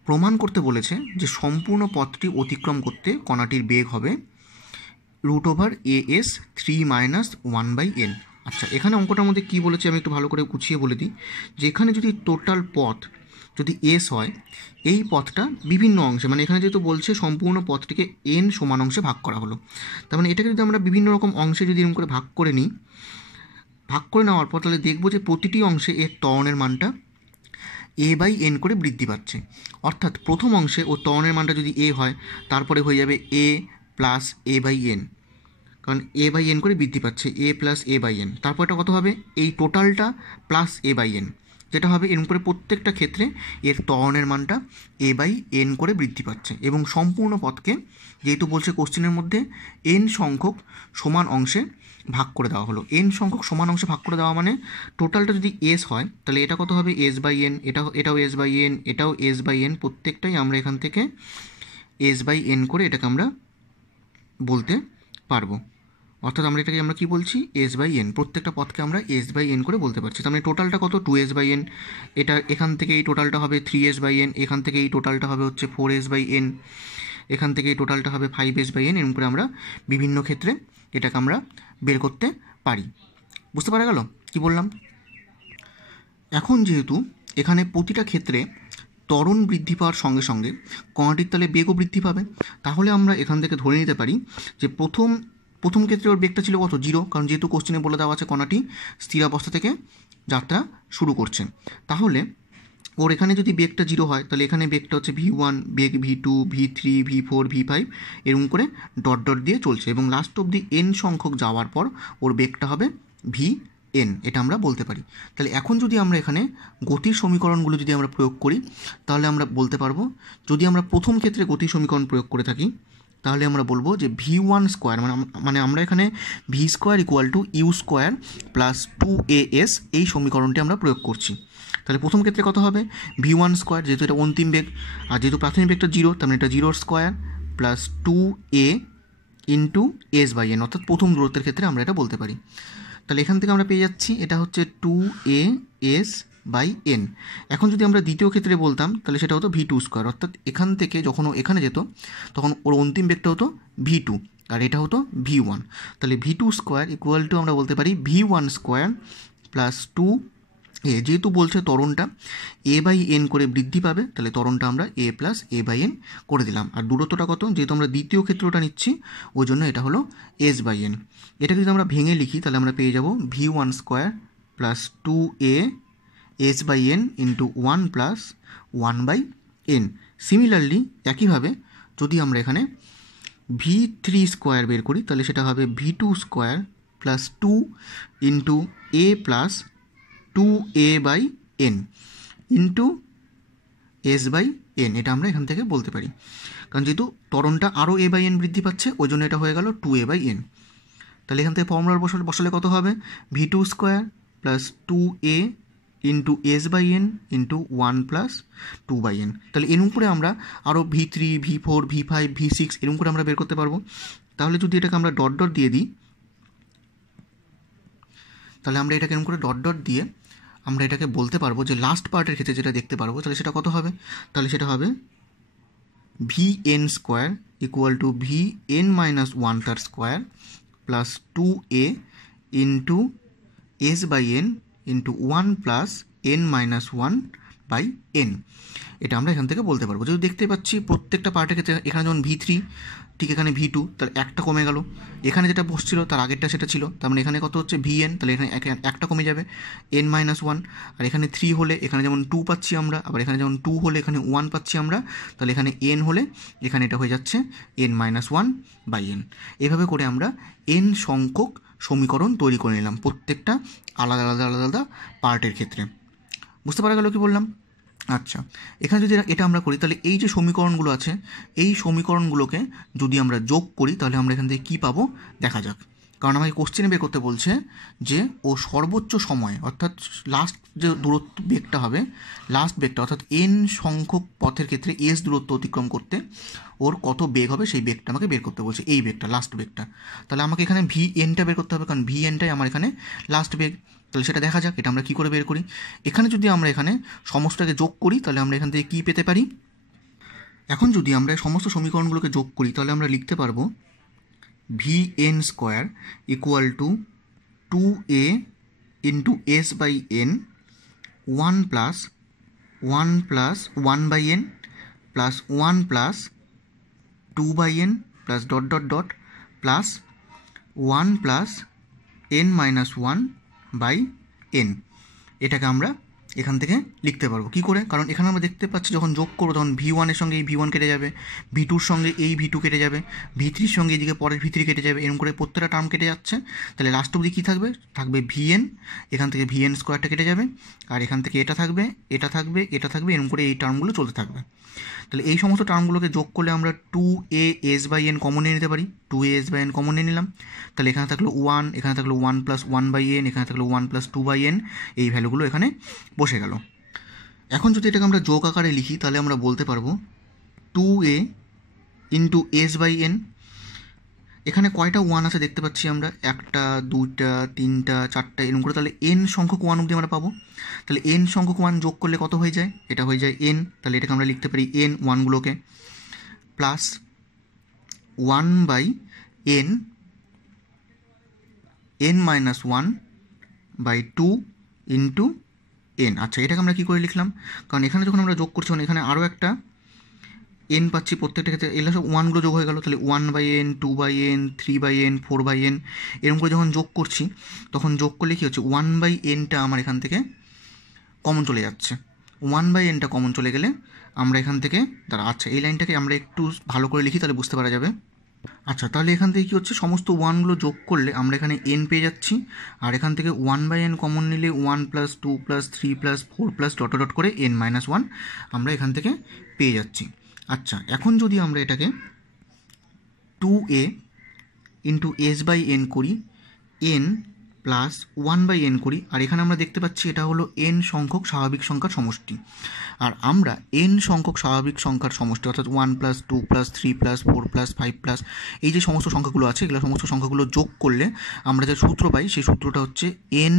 প্রমাণ করতে বলেছে যে সম্পূর্ণ পথটি অতিক্রম করতে কণাটির বেগ হবে √as 3 - 1/n। আচ্ছা, এখানে অঙ্কটার মধ্যে কী বলেছে আমি একটু ভালো করে গুছিয়ে বলে দিই। যে এখানে যদি টোটাল পথ যদি এস হয়, এই পথটা বিভিন্ন অংশে, মানে এখানে যেহেতু বলছে সম্পূর্ণ পথটিকে n সমান অংশে ভাগ করা হলো, তার মানে এটাকে যদি আমরা বিভিন্ন রকম অংশে যদি এরকম করে ভাগ করে নিই, ভাগ করে নেওয়ার পর তাহলে দেখব যে প্রতিটি অংশে এর ত্বরণের মানটা a/n করে বৃদ্ধি পাচ্ছে। অর্থাৎ প্রথম অংশে ও ত্বরণের মানটা যদি a হয়, তারপরে হয়ে যাবে a প্লাস a/n, কারণ a/n করে বৃদ্ধি পাচ্ছে, a প্লাস a/n। তারপরটা কত হবে, এই টোটালটা প্লাস a/n, যেটা হবে এরকম করে প্রত্যেকটা ক্ষেত্রে এর ত্বরণের মানটা a/n করে বৃদ্ধি পাচ্ছে। এবং সম্পূর্ণ পথকে যেহেতু বলছে কোশ্চেনের মধ্যে n সংখ্যক সমান অংশে ভাগ করে দেওয়া হলো। n সংখ্যক সমান অংশে ভাগ করে দেওয়া মানে টোটালটা যদি s হয় তাহলে এটা কত হবে s/n, এটাও s/n, এটাও s/n, প্রত্যেকটাই আমরা এখান থেকে s/n করে এটাকে আমরা বলতে পারবো। অর্থাৎ আমরা এটাকে আমরা কী বলছি, s/n, প্রত্যেকটা পথকে আমরা s/n করে বলতে পারছি। তার মানে টোটালটা কত 2s/n, এটা এখান থেকে এই টোটালটা হবে 3s/n, এখান থেকে এই টোটালটা হবে হচ্ছে 4s/n, এখান থেকে এই টোটালটা হবে 5s/n। এরকম করে আমরা বিভিন্ন ক্ষেত্রে এটাকে আমরা বের করতে পারি। বুঝতে পারা গেল কি বললাম? এখন যেহেতু এখানে প্রতিটা ক্ষেত্রে ত্বরণ বৃদ্ধি পাওয়ার সঙ্গে সঙ্গে কণাটির তাহলে বেগও বৃদ্ধি পাবে, তাহলে আমরা এখান থেকে ধরে নিতে পারি যে প্রথম ক্ষেত্রে ওর বেগটা ছিল কত, 0, কারণ যেহেতু কোশ্চেনে বলে দেওয়া আছে কণাটি স্থির অবস্থা থেকে যাত্রা শুরু করছে। তাহলে ওর এখানে যদি বেগটা 0 হয় তাহলে এখানে বেগটা হচ্ছে v1, বেগ v2, v3, v4, v5 এরকম করে ডট ডট দিয়ে চলছে এবং লাস্ট অবধি n সংখ্যক যাওয়ার পর ওর বেগটা হবে vn, এটা আমরা বলতে পারি। তাহলে এখন যদি আমরা এখানে গতির সমীকরণগুলো যদি আমরা প্রয়োগ করি তাহলে আমরা বলতে পারবো, যদি আমরা প্রথম ক্ষেত্রে গতির সমীকরণ প্রয়োগ করে থাকি তাহলে আমরা বলবো যে v1² মানে আমরা এখানে v² = u² প্লাস 2as এই সমীকরণটি আমরা প্রয়োগ করছি। তাহলে প্রথম ক্ষেত্রে কত হবে v1², যেহেতু এটা অন্তিম বেগ, আর যেহেতু প্রাথমিক বেগটা 0, তার মানে এটা 0² প্লাস 2a ইন্টু s/n, অর্থাৎ প্রথম দূরত্বের ক্ষেত্রে আমরা এটা বলতে পারি। তাহলে এখান থেকে আমরা পেয়ে যাচ্ছি এটা হচ্ছে 2as/n। এখন যদি আমরা দ্বিতীয় ক্ষেত্রে বলতাম তাহলে সেটা হতো v2², অর্থাৎ এখান থেকে যখন ও এখানে যেত তখন ওর অন্তিম বেগটা হতো v2 আর এটা হতো v1। তাহলে v2² আমরা বলতে পারি v1² প্লাস 2a, যেহেতু বলছে ত্বরণটা a/n করে বৃদ্ধি পাবে তাহলে ত্বরণটা আমরা a প্লাস a/n করে দিলাম। আর দূরত্বটা কত, যেহেতু আমরা দ্বিতীয় ক্ষেত্রটা নিচ্ছি ওই জন্য এটা হলো s/n। এটাকে যদি আমরা ভেঙে লিখি তাহলে আমরা পেয়ে যাব v1² plus 2a s/n into 1 plus 1/n। Similarly একইভাবে যদি আমরা এখানে v3² বের করি তাহলে সেটা হবে v2² plus 2 into a plus 2a/n into s/n, এটা আমরা এখান থেকে বলতে পারি। কারণ যেহেতু ত্বরণটা আরও a/n বৃদ্ধি পাচ্ছে ওই জন্য এটা হয়ে গেল 2a/n। তাহলে এখান থেকে ফর্মুলার বসালে কত হবে v2² plus 2a into s/n into 1 plus 2/n। তাহলে এর উপরে আমরা আরও v3, v4, v5, v6 এরকম করে আমরা বের করতে পারবো। তাহলে যদি এটাকে আমরা ডট ডট দিয়ে দিই তাহলে আমরা এটাকে এরকম করে ডট ডট দিয়ে আমরা এটাকে বলতে পারবো যে লাস্ট পার্টের ক্ষেত্রে যেটা দেখতে পারবো, তাহলে সেটা কত হবে? তাহলে সেটা হবে vn square equal to vn minus one তার square plus 2a into S by N into 1 plus n minus 1/n। এটা আমরা এখান থেকে বলতে পারবো। যেহেতু দেখতে পাচ্ছি প্রত্যেকটা পার্টের ক্ষেত্রে এখানে যেমন v3 ঠিক এখানে v2, তার একটা কমে গেল, এখানে যেটা বসছিল তার আগেরটা সেটা ছিল, তার মানে এখানে কত হচ্ছে vn, তাহলে এখানে একটা কমে যাবে n মাইনাস 1। আর এখানে 3 হলে এখানে যেমন 2 পাচ্ছি আমরা, আবার এখানে যেমন 2 হলে এখানে 1 পাচ্ছি আমরা, তাহলে এখানে n হলে এখানে এটা হয়ে যাচ্ছে n মাইনাস 1/n। এভাবে করে আমরা n সংখ্যক সমীকরণ তৈরি করে নিলাম প্রত্যেকটা আলাদা আলাদা আলাদা আলাদা পার্টের ক্ষেত্রে। বুঝতে পারা গেল কি বললাম? আচ্ছা, এখানে যদি এটা আমরা করি তাহলে এই যে সমীকরণগুলো আছে এই সমীকরণগুলোকে যদি আমরা যোগ করি তাহলে আমরা এখান থেকে কী পাবো দেখা যাক। কারণ আমাকে কোশ্চেনে বের করতে বলছে যে ও সর্বোচ্চ সময় অর্থাৎ লাস্ট যে দূরত্ব বেগটা হবে, লাস্ট বেগটা অর্থাৎ এন সংখ্যক পথের ক্ষেত্রে এস দূরত্ব অতিক্রম করতে ওর কত বেগ হবে সেই বেগটা আমাকে বের করতে বলছে, এই বেগটা লাস্ট বেগটা। তাহলে আমাকে এখানে ভি এনটা বের করতে হবে, কারণ ভি এনটাই আমার এখানে লাস্ট বেগ। তাহলে সেটা দেখা যাক এটা আমরা কী করে বের করি। এখানে যদি আমরা এখানে সমস্তটাকে যোগ করি তাহলে আমরা এখান থেকে কী পেতে পারি? এখন যদি আমরা সমস্ত সমীকরণগুলোকে যোগ করি তাহলে আমরা লিখতে পারবো vn square equal to 2a into S by N 1 plus 1/n plus 1 plus 2/n plus dot dot dot plus 1 plus n minus 1/n। এটাকে আমরা এখান থেকে লিখতে পারবো কী করে? কারণ এখানে আমরা দেখতে পাচ্ছি যখন যোগ করবো তখন v1 এর সঙ্গে এই v1 কেটে যাবে, v2 সঙ্গে এই v2 কেটে যাবে, v3 সঙ্গে এদিকে পরের v3 কেটে যাবে, এরকম করে প্রত্যেকটা টার্ম কেটে যাচ্ছে। তাহলে লাস্ট অবধি কী থাকবে? থাকবে vn, এখান থেকে vn স্কোয়ারটা কেটে যাবে, আর এখান থেকে এটা থাকবে, এটা থাকবে, এটা থাকবে, এরকম করে এই টার্মগুলো চলতে থাকবে। তাহলে এই সমস্ত টার্মগুলোকে যোগ করলে আমরা 2as/n কমন নিয়ে নিতে পারি, 2as/n কমন নিয়ে নিলাম। তাহলে এখানে থাকলো 1, এখানে থাকলো 1 প্লাস 1/n, এখানে থাকলো 1 প্লাস 2/n, এই ভ্যালুগুলো এখানে বসে গেল। এখন যদি এটাকে আমরা যোগ আকারে লিখি তাহলে আমরা বলতে পারবো 2a ইন্টু s/n। এখানে কয়টা 1 আছে দেখতে পাচ্ছি আমরা, 1টা 2টা 3টা 4টা এরকম করে, তাহলে n সংখ্যক 1 অবধি আমরা পাবো। তাহলে n সংখ্যক 1 যোগ করলে কত হয়ে যায়? এটা হয়ে যায় n। তাহলে এটাকে আমরা লিখতে পারি n 1গুলোকে plus 1/n n minus 1/2 into n। আচ্ছা, এটাকে আমরা কী করে লিখলাম? কারণ এখানে যখন আমরা যোগ করছি এখানে আরও একটা n পাচ্ছি প্রত্যেকটা ক্ষেত্রে, এগুলো সব 1গুলো যোগ হয়ে গেল। তাহলে 1/n 2/n 3/n 4/n এরকম করে যখন যোগ করছি তখন যোগ করলে কী হচ্ছে 1/nটা আমার এখান থেকে কমন চলে যাচ্ছে। 1/nটা কমন চলে গেলে আমরা এখান থেকে আচ্ছা এই লাইনটাকে আমরা একটু ভালো করে লিখি তাহলে বুঝতে পারা যাবে। আচ্ছা, তাহলে এখান থেকে কী হচ্ছে সমস্ত 1গুলো যোগ করলে আমরা এখানে n পেয়ে যাচ্ছি, আর এখান থেকে 1/n কমন নিলে 1 plus 2 plus 3 plus 4 plus dot dot করে n মাইনাস 1 আমরা এখান থেকে পেয়ে যাচ্ছি। আচ্ছা, এখন যদি আমরা এটাকে 2a ইন্টু s/n করি, n প্লাস 1/n করি, আর এখানে আমরা দেখতে পাচ্ছি এটা হলো n সংখ্যক স্বাভাবিক সংখ্যার সমষ্টি। আর আমরা n সংখ্যক স্বাভাবিক সংখ্যার সমষ্টি অর্থাৎ 1 plus 2 plus 3 plus 4 plus 5 plus এই যে সমস্ত সংখ্যাগুলো আছে এগুলো সমস্ত সংখ্যাগুলো যোগ করলে আমরা যে সূত্র পাই সেই সূত্রটা হচ্ছে n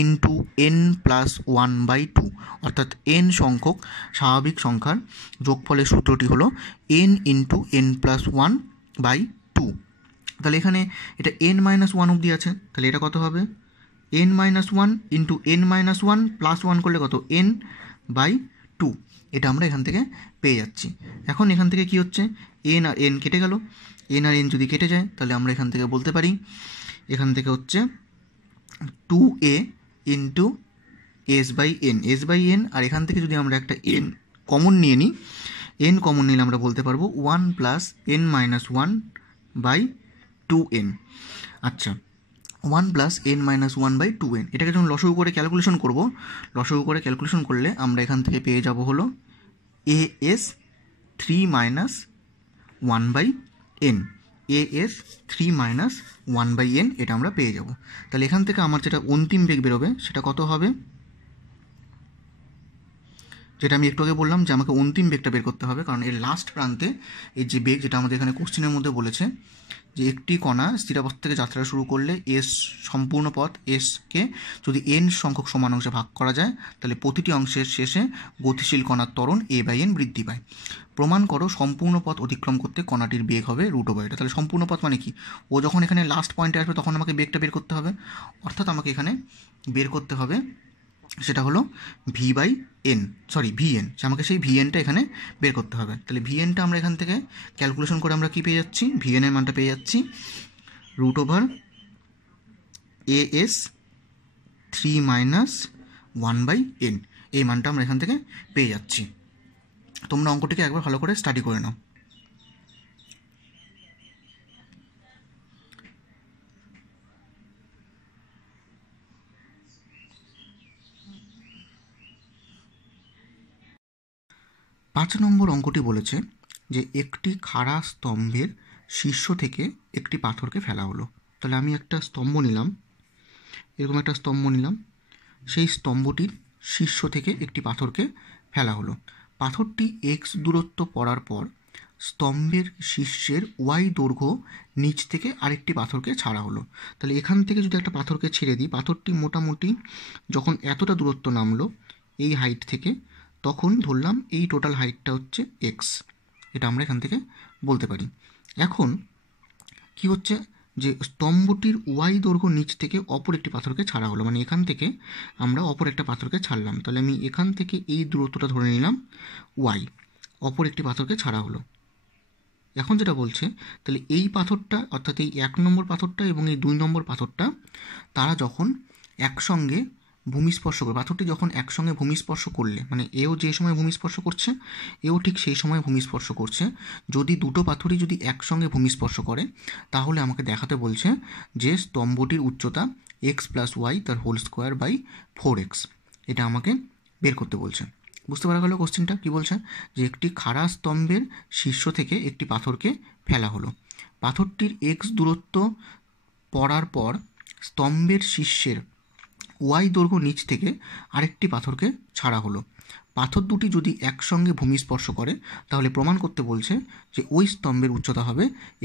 ইন্টু n প্লাস 1/2, অর্থাৎ n সংখ্যক স্বাভাবিক সংখ্যার যোগফলের সূত্রটি হলো n ইন্টু n প্লাস 1/2। তাহলে এখানে এটা n মাইনাস 1 অবধি আছে, তাহলে এটা কত হবে? n minus 1 into n minus 1 plus 1 করলে কত? n/2। এটা আমরা এখান থেকে পেয়ে যাচ্ছি। এখন এখান থেকে কি হচ্ছে n আর n কেটে গেল, n আর n যদি কেটে যায় তাহলে আমরা এখান থেকে বলতে পারি এখান থেকে হচ্ছে 2a ইন্টু s/n, s/n, আর এখান থেকে যদি আমরা একটা n কমন নিয়ে নিই, n কমন নিলে আমরা বলতে পারবো 1 প্লাস n মাইনাস 1/2n। আচ্ছা, 1 প্লাস n মাইনাস 1/2n, এটাকে যখন লসাগু করে ক্যালকুলেশন করব, লসাগু করে ক্যালকুলেশন করলে আমরা এখান থেকে পেয়ে যাব হলো as 3 minus 1/n, as 3 minus 1/n এটা আমরা পেয়ে যাব। তাহলে এখান থেকে আমার যেটা অন্তিম বেগ বেরোবে সেটা কত হবে? যেটা আমি একটু আগে বললাম যে আমাকে অন্তিম বেগটা বের করতে হবে, কারণ এর লাস্ট প্রান্তে এই যে বেগ, যেটা আমাদের এখানে কোশ্চেনের মধ্যে বলেছে যে একটি কণা স্থিরাবস্থা থেকে যাত্রা শুরু করলে এস সম্পূর্ণ পথ এসকে যদি এন সংখ্যক সমান অংশে ভাগ করা যায়, তাহলে প্রতিটি অংশের শেষে গতিশীল কণার ত্বরণ a/n বৃদ্ধি পায়। প্রমাণ করো সম্পূর্ণ পথ অতিক্রম করতে কণাটির বেগ হবে √এটা। তাহলে সম্পূর্ণ পথ মানে কি? ও যখন এখানে লাস্ট পয়েন্টে আসবে তখন আমাকে বেগটা বের করতে হবে, অর্থাৎ আমাকে এখানে বের করতে হবে সেটা হলো v/n, সরি vn, আমাকে সেই vnটা এখানে বের করতে হবে। তাহলে vnটা আমরা এখান থেকে ক্যালকুলেশন করে আমরা কি পেয়ে যাচ্ছি? vn এর মানটা পেয়ে যাচ্ছি √as 3 - 1/n, এই মানটা আমরা এখান থেকে পেয়ে যাচ্ছি। তোমরা অঙ্কটিকে একবার ভালো করে স্টাডি করে নাও। পাঁচ নম্বর অঙ্কটি বলেছে যে একটি খাড়া স্তম্ভের শীর্ষ থেকে একটি পাথরকে ফেলা হলো। তাহলে আমি একটা স্তম্ভ নিলাম, এরকম একটা স্তম্ভ নিলাম, সেই স্তম্ভটির শীর্ষ থেকে একটি পাথরকে ফেলা হলো। পাথরটি এক্স দূরত্ব পড়ার পর স্তম্ভের শীর্ষের ওয়াই দৈর্ঘ্য নিচ থেকে আরেকটি পাথরকে ছাড়া হলো। তাহলে এখান থেকে যদি একটা পাথরকে ছেড়ে দিই, পাথরটি মোটামুটি যখন এতটা দূরত্ব নামলো এই হাইট থেকে, তখন ধরলাম এই টোটাল হাইটটা হচ্ছে এক্স, এটা আমরা এখান থেকে বলতে পারি। এখন কি হচ্ছে যে স্তম্ভটির ওয়াই দৈর্ঘ্য নিচ থেকে অপর একটি পাথরকে ছাড়া হলো, মানে এখান থেকে আমরা অপর একটা পাথরকে ছাড়লাম। তাহলে আমি এখান থেকে এই দূরত্বটা ধরে নিলাম ওয়াই, অপর একটি পাথরকে ছাড়া হলো। এখন যেটা বলছে, তাহলে এই পাথরটা অর্থাৎ এই 1 নম্বর পাথরটা এবং এই 2 নম্বর পাথরটা তারা যখন একসঙ্গে ভূমিস্পর্শ করে, পাথরটি যখন একসঙ্গে ভূমিস্পর্শ করলে, মানে এও যে সময় ভূমিস্পর্শ করছে এও ঠিক সেই সময় ভূমিস্পর্শ করছে, যদি দুটো পাথরই যদি একসঙ্গে ভূমিস্পর্শ করে, তাহলে আমাকে দেখাতে বলছে যে স্তম্ভটির উচ্চতা x+y তার হোল স্কোয়ার বাই 4x, এটা আমাকে বের করতে বলছে। বুঝতে পারা গেল কোশ্চেনটা কী বলছে? যে একটি খাড়া স্তম্ভের শীর্ষ থেকে একটি পাথরকে ফেলা হলো। পাথরটির এক্স দূরত্ব পড়ার পর স্তম্ভের শীর্ষের ওয়াই দৈর্ঘ্য নিচ থেকে আরেকটি পাথরকে ছাড়া হলো। পাথর দুটি যদি একসঙ্গে ভূমিস্পর্শ করে, তাহলে প্রমাণ করতে বলছে যে ওই স্তম্ভের উচ্চতা হবে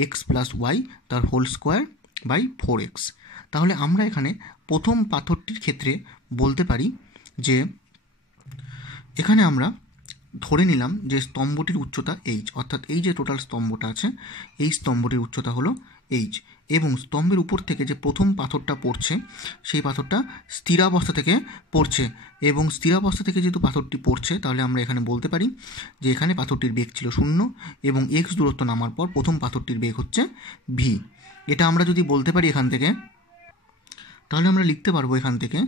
x+y তার হোল স্কোয়ার বাই 4x। তাহলে আমরা এখানে প্রথম পাথরটির ক্ষেত্রে বলতে পারি যে এখানে আমরা ধরে নিলাম যে স্তম্ভটির উচ্চতা এইচ, অর্থাৎ এই যে টোটাল স্তম্ভটা আছে এই স্তম্ভটির উচ্চতা হলো এইচ, এবং স্তম্ভের উপর থেকে যে প্রথম পাথরটা পড়ছে সেই পাথরটা স্থিরাবস্থা থেকে পড়ছে, এবং স্থিরাবস্থা থেকে যেহেতু পাথরটি পড়ছে, তাহলে আমরা এখানে বলতে পারি যে এখানে পাথরটির বেগ ছিল 0 এবং এক্স দূরত্ব নামার পর প্রথম পাথরটির বেগ হচ্ছে ভি। এটা আমরা যদি বলতে পারি এখান থেকে, তাহলে আমরা লিখতে পারবো এখান থেকে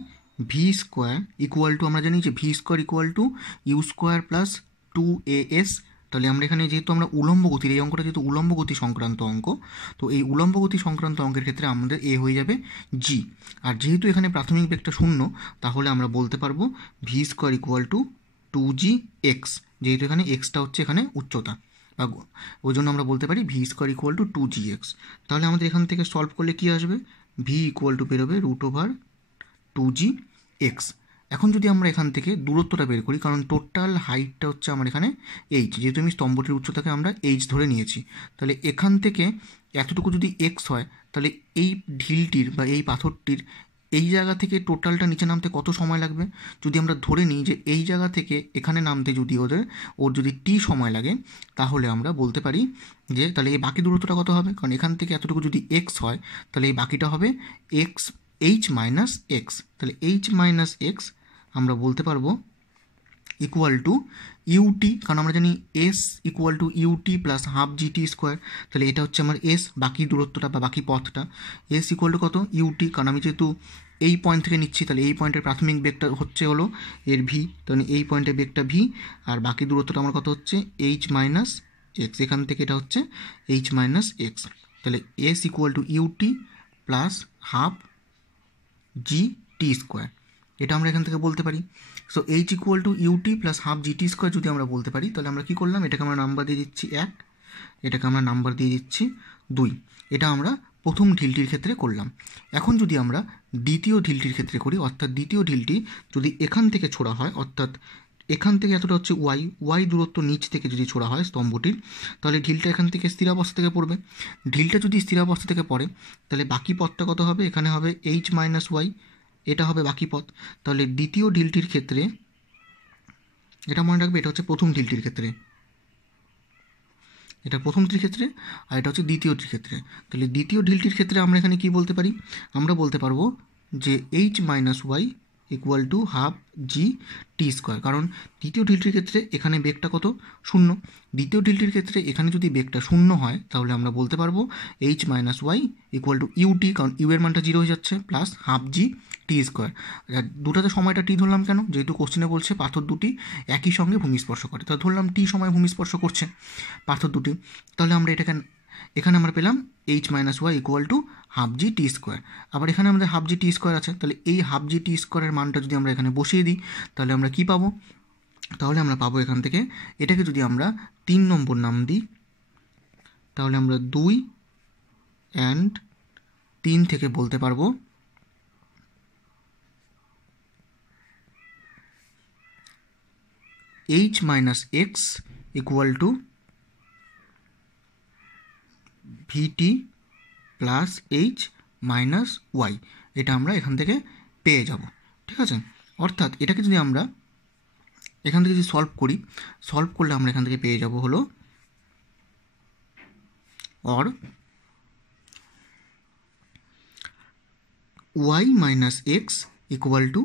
ভি স্কোয়ার ইকুয়াল টু, আমরা জানি যে V square equal to U square plus 2as। তাহলে আমরা এখানে যেহেতু আমরা উলম্ব গতির, এই অঙ্কটা যেহেতু উলম্ব গতি সংক্রান্ত অঙ্ক, তো এই উলম্ব গতি সংক্রান্ত অঙ্কের ক্ষেত্রে আমাদের এ হয়ে যাবে জি, আর যেহেতু এখানে প্রাথমিক বেগটা 0, তাহলে আমরা বলতে পারবো V square equal two 2gx, যেহেতু এখানে এক্সটা হচ্ছে এখানে উচ্চতা, ওই জন্য আমরা বলতে পারি V square equal two 2gx। তাহলে আমাদের এখান থেকে সলভ করলে কী আসবে? ভি ইকুয়াল টু বেরোবে √2gx। এখন যদি আমরা এখান থেকে দূরত্বটা বের করি, কারণ টোটাল হাইটটা হচ্ছে আমার এখানে এইচ, যেহেতু আমি স্তম্ভটির উচ্চতাকে আমরা এইচ ধরে নিয়েছি, তাহলে এখান থেকে এতটুকু যদি এক্স হয়, তাহলে এই ঢিলটির বা এই পাথরটির এই জায়গা থেকে টোটালটা নিচে নামতে কত সময় লাগবে? যদি আমরা ধরে নিই যে এই জায়গা থেকে এখানে নামতে যদি ওর যদি টি সময় লাগে, তাহলে আমরা বলতে পারি যে তাহলে এই বাকি দূরত্বটা কত হবে? কারণ এখান থেকে এতটুকু যদি এক্স হয়, তাহলে এই বাকিটা হবে এক্স h-x। তাহলে h-x আমরা বলতে পারবো ইকুয়াল টু ইউটি, কারণ আমরা জানি S equal to UT plus half GT square. তাহলে এটা হচ্ছে আমার এস, বাকি দূরত্বটা বা বাকি পথটা। এস ইকুয়াল টু কত? ইউটি, কারণ আমি যেহেতু এই পয়েন্ট থেকে নিচ্ছি, তাহলে এই পয়েন্টের প্রাথমিক বেগটা হচ্ছে হলো এর ভি, তাহলে এই পয়েন্টের বেগটা ভি, আর বাকি দূরত্বটা আমার কত হচ্ছে h-x, এখান থেকে এটা হচ্ছে h-x। তাহলে S equal to UT plus half gt square, এটা আমরা এখান থেকে বলতে পারি। So H equal to UT plus half GT square যদি আমরা বলতে পারি, তাহলে আমরা কী করলাম? এটাকে আমরা নাম্বার দিয়ে দিচ্ছি 1, এটাকে আমরা নাম্বার দিয়ে দিচ্ছি 2। এটা আমরা প্রথম ঢিলটির ক্ষেত্রে করলাম। এখন যদি আমরা দ্বিতীয় ঢিলটির ক্ষেত্রে করি, অর্থাৎ দ্বিতীয় ঢিলটি যদি এখান থেকে ছোড়া হয়, অর্থাৎ এখান থেকে এতটা হচ্ছে ওয়াই দূরত্ব নিচ থেকে যদি ছোড়া হয় স্তম্ভটির, তাহলে ঢিলটা এখান থেকে স্থিরাবস্থা থেকে পড়বে। ঢিলটা যদি স্থিরাবস্থা থেকে পড়ে তাহলে বাকি পথটা কত হবে, এখানে হবে এইচ মাইনাস ওয়াই, এটা হবে বাকি পথ। তাহলে দ্বিতীয় ঢিলটির ক্ষেত্রে, এটা মনে রাখবে, এটা হচ্ছে প্রথম ঢিলটির ক্ষেত্রে, এটা প্রথমটির ক্ষেত্রে, আর এটা হচ্ছে দ্বিতীয়টির ক্ষেত্রে। তাহলে দ্বিতীয় ঢিলটির ক্ষেত্রে আমরা এখানে কি বলতে পারি, আমরা বলতে পারবো যে H minus Y equal to half G T square. কারণ দ্বিতীয় ঢিলটির ক্ষেত্রে এখানে বেগটা কত, শূন্য। দ্বিতীয় ঢিলটির ক্ষেত্রে এখানে যদি বেগটা শূন্য হয় তাহলে আমরা বলতে পারবো H minus Y equal to UT, কারণ ইউ এর মানটা জিরো হয়ে যাচ্ছে, plus half G T square. দুটাতে সময়টা টি ধরলাম কেন, যেহেতু কোশ্চেনে বলছে পাথর দুটি একই সঙ্গে ভূমিস্পর্শ করে, তা ধরলাম টি সময় ভূমিস্পর্শ করছে পাথর দুটি। তাহলে আমরা এটাকে, এখানে আমরা পেলাম H minus Y equal to half G T square. আবার এখানে আমাদের হাফ জি টি স্কোয়ার আছে, তাহলে এই হাফ জি টি স্কোয়ারের মানটা যদি আমরা এখানে বসিয়ে দিই তাহলে আমরা কি পাবো, তাহলে আমরা পাবো এখান থেকে, এটাকে যদি আমরা 3 নম্বর নাম দিই তাহলে আমরা 2 and 3 থেকে বলতে পারবো H minus X equal to VT plus H minus Y, এটা আমরা এখান থেকে পেয়ে যাব। ঠিক আছে, অর্থাৎ এটাকে যদি আমরা এখান থেকে যদি সলভ করলে আমরা এখান থেকে পেয়ে যাব হলো or Y minus X equal to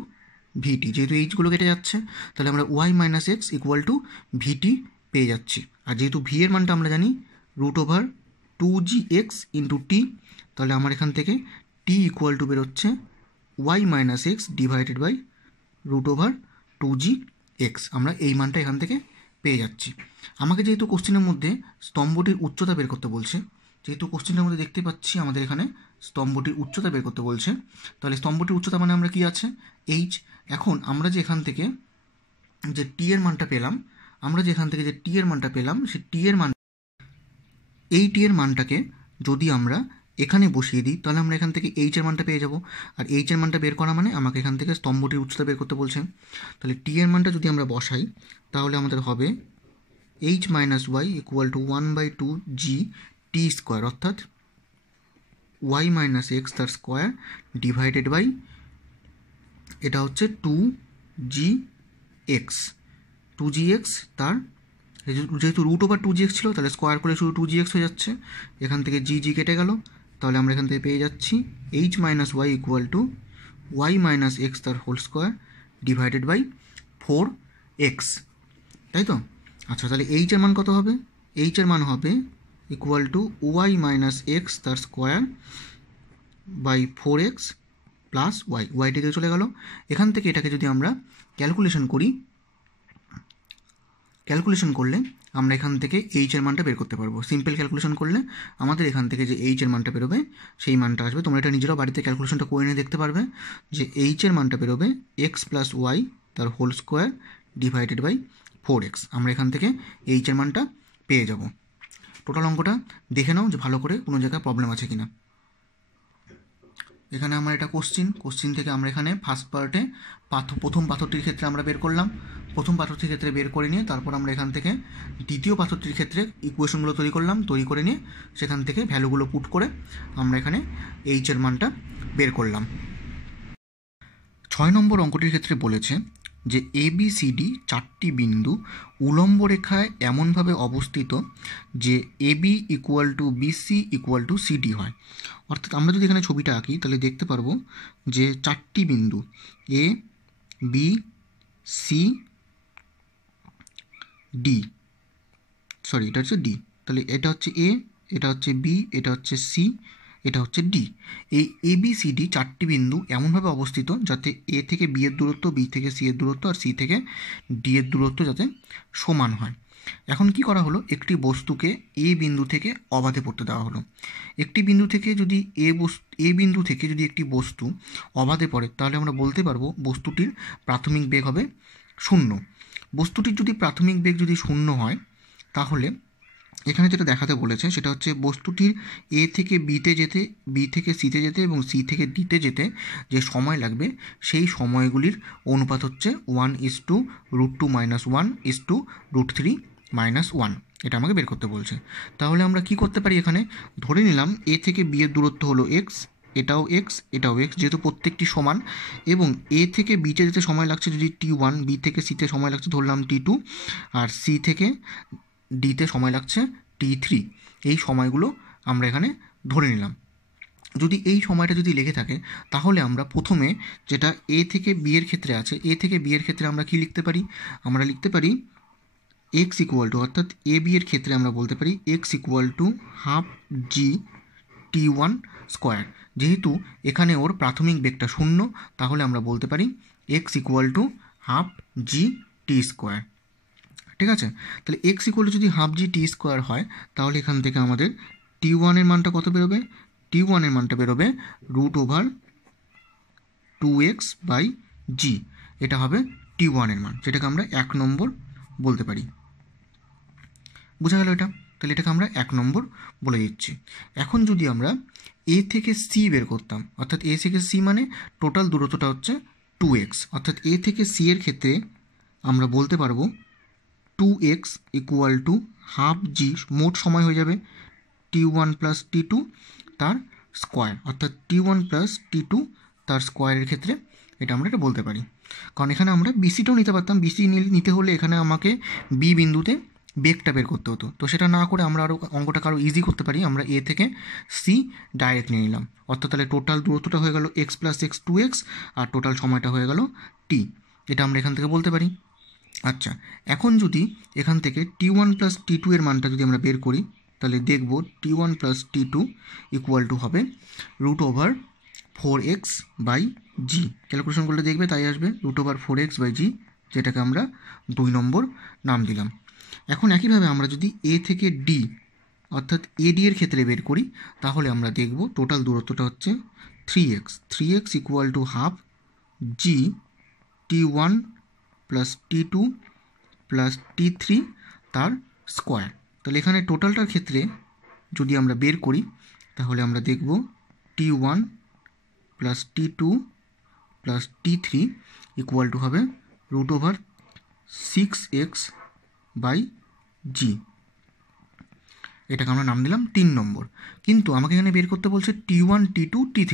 V T, যেহেতু এইচগুলো কেটে যাচ্ছে তাহলে আমরা Y minus X equal to V T পেয়ে যাচ্ছি। আর যেহেতু ভি এর মানটা আমরা জানি root over 2gx into T, তাহলে আমার এখান থেকে টি ইকুয়াল টু বেরোচ্ছে Y minus X divided by root over 2gx। আমরা এই মানটা এখান থেকে পেয়ে যাচ্ছি। আমাকে যেহেতু কোশ্চেনের মধ্যে স্তম্ভটির উচ্চতা বের করতে বলছে, যেহেতু কোশ্চেনের মধ্যে দেখতে পাচ্ছি আমাদের এখানে স্তম্ভটির উচ্চতা বের করতে বলছে, তাহলে স্তম্ভটির উচ্চতা মানে আমরা কি আছে এইচ। এখন আমরা যে এখান থেকে যে টি এর মানটা পেলাম, সেই টি এর মান, এই টি এর মানটাকে যদি আমরা এখানে বসিয়ে দিই তাহলে আমরা এখান থেকে এইচ এর মানটা পেয়ে যাব। আর এইচ এর মানটা বের করা মানে আমাকে এখান থেকে স্তম্ভটির উচ্চতা বের করতে বলছে। তাহলে টি এর মানটা যদি আমরা বসাই তাহলে আমাদের হবে H minus Y equal to 1/2 G T square, অর্থাৎ ওয়াই মাইনাস এক্স তার স্কোয়ার ডিভাইডেড বাই, এটা হচ্ছে 2gx তার, যেহেতু রুট ওভার 2gx ছিল তাহলে স্কোয়ার করে শুধু 2gx হয়ে যাচ্ছে, এখান থেকে জি কেটে গেল, তাহলে আমরা এখান থেকে পেয়ে যাচ্ছি H minus Y equal to Y minus X তার whole square divided by 4x, তাই তো। আচ্ছা, তাহলে এইচ এর মান কত হবে, এইচ এর মান হবে equal to Y minus X তার square by 4x plus YT দিয়ে চলে গেল। এখান থেকে এটাকে যদি আমরা ক্যালকুলেশন করলে আমরা এখান থেকে এইচ এর মানটা বের করতে পারবো। সিম্পল ক্যালকুলেশন করলে আমাদের এখান থেকে যে এইচ এর মানটা বেরোবে সেই মানটা আসবে। তোমরা এটা নিজেরাও বাড়িতে ক্যালকুলেশনটা করে নিয়ে দেখতে পারবে যে এইচ এর মানটা বেরোবে এক্স প্লাস ওয়াই তার whole square divided by 4x। আমরা এখান থেকে এইচ এর মানটা পেয়ে যাব। টোটাল অঙ্কটা দেখে নাও যে ভালো করে কোনো জায়গায় প্রবলেম আছে কিনা। এখানে আমার এটা কোশ্চিন থেকে আমরা এখানে ফার্স্ট পার্টে প্রথম পাথরটির ক্ষেত্রে আমরা বের করলাম, প্রথম পাথরটির ক্ষেত্রে বের করে নিয়ে তারপর আমরা এখান থেকে দ্বিতীয় পাথরটির ক্ষেত্রে ইকুয়েশনগুলো তৈরি করে নিয়ে সেখান থেকে ভ্যালুগুলো পুট করে আমরা এখানে এইচ এর মানটা বের করলাম। 6 নম্বর অঙ্কটির ক্ষেত্রে বলেছে যে ABCD 4টি বিন্দু উলম্ব রেখায় এমনভাবে অবস্থিত যে AB equal to BC equal to CD হয়। অর্থাৎ আমরা যদি এখানে ছবিটা আঁকি তাহলে দেখতে পারবো যে 4টি বিন্দু A B C D, এটা হচ্ছে D, তাহলে এটা হচ্ছে A, এটা হচ্ছে B, এটা হচ্ছে C, এটা হচ্ছে D। এই ABCD 4টি বিন্দু এমনভাবে অবস্থিত যাতে A থেকে B এর দূরত্ব, B থেকে C এর দূরত্ব আর C থেকে D এর দূরত্ব যাতে সমান হয়। এখন কি করা হলো, একটি বস্তুকে A বিন্দু থেকে অবাধে পড়তে দেওয়া হলো। একটি বিন্দু থেকে যদি A বিন্দু থেকে যদি একটি বস্তু অবাধে পড়ে তাহলে আমরা বলতে পারবো বস্তুটির প্রাথমিক বেগ হবে 0। বস্তুটির যদি প্রাথমিক বেগ যদি 0 হয় তাহলে এখানে যেটা দেখাতে বলেছে সেটা হচ্ছে বস্তুটির এ থেকে বিতে যেতে, বি থেকে সিতে যেতে এবং সি থেকে ডিতে যেতে যে সময় লাগবে সেই সময়গুলির অনুপাত হচ্ছে 1:√2-1:√3-1। এটা আমাকে বের করতে বলছে। তাহলে আমরা কি করতে পারি, এখানে ধরে নিলাম এ থেকে বি এর দূরত্ব হলো এক্স, এটাও এক্স এটাও এক্স, যেহেতু প্রত্যেকটি সমান, এবং এ থেকে বিতে যেতে সময় লাগছে যদি T1, বি থেকে সিতে সময় লাগছে ধরলাম T2, আর সি থেকে ডিতে সময় লাগছে T3। এই সময়গুলো আমরা এখানে ধরে নিলাম। যদি এই সময়টা যদি লেগে থাকে তাহলে আমরা প্রথমে যেটা এ থেকে বি এর ক্ষেত্রে আছে, এ থেকে বি এর ক্ষেত্রে আমরা কি লিখতে পারি, আমরা লিখতে পারি এক্স ইকুয়াল টু, অর্থাৎ এ বি এর ক্ষেত্রে আমরা বলতে পারি x equal to half G T1 square. যেহেতু এখানে ওর প্রাথমিক বেগটা 0, তাহলে আমরা বলতে পারি x equal to half G T square. ঠিক আছে, তাহলে এক্স ইকুয়াল যদি হাফ জি টি স্কোয়ার হয়, তাহলে এখান থেকে আমাদের T1 এর মানটা কত বেরোবে, T1 এর মানটা বেরোবে √2x/g। এটা হবে T1 এর মান, যেটাকে আমরা 1 নম্বর বলতে পারি। বোঝা গেল এটা? তাহলে এটাকে আমরা 1 নম্বর বলে দিচ্ছি। এখন যদি আমরা এ থেকে সি বের করতাম, অর্থাৎ এ থেকে সি মানে টোটাল দূরত্বটা হচ্ছে 2x, অর্থাৎ এ থেকে সি এর ক্ষেত্রে আমরা বলতে পারবো 2x ইকুয়াল টু হাফ জি, মোট সময় হয়ে যাবে T1 প্লাস T2 তার স্কোয়ার, অর্থাৎ T1 প্লাস T2 তার স্কোয়ারের ক্ষেত্রে এটা আমরা এটা বলতে পারি। কারণ এখানে আমরা বিসিটাও নিতে পারতাম, বিসি নিতে হলে এখানে আমাকে বি বিন্দুতে বেগটা বের করতে হতো, তো সেটা না করে আমরা আরও অঙ্কটাকে আরও ইজি করতে পারি, আমরা এ থেকে সি ডাইরেক্ট নিয়ে নিলাম। অর্থাৎ তাহলে টোটাল দূরত্বটা হয়ে গেল এক্স প্লাস এক্স 2x, আর টোটাল সময়টা হয়ে গেল টি। এটা আমরা এখান থেকে বলতে পারি। আচ্ছা, এখন যদি এখান থেকে T1 প্লাস T2 এর মানটা যদি আমরা বের করি, তাহলে দেখব T1 plus T2 equal to হবে √4x/g। ক্যালকুলেশন করলে দেখবে তাই আসবে √4x/g, যেটাকে আমরা 2 নম্বর নাম দিলাম। এখন একইভাবে আমরা যদি এ থেকে ডি, অর্থাৎ এডি এর ক্ষেত্রে বের করি, তাহলে আমরা দেখব টোটাল দূরত্বটা হচ্ছে 3x equal to half G T1 plus T2 plus T3 তার স্কোয়ার। তাহলে এখানে টোটালটার ক্ষেত্রে যদি আমরা বের করি, তাহলে আমরা দেখব T1 plus T2 plus T3 equal to হবে √6x/g। এটাকে আমরা নাম দিলাম 3 নম্বর। কিন্তু আমাকে এখানে বের করতে বলছে T1 T2 T3।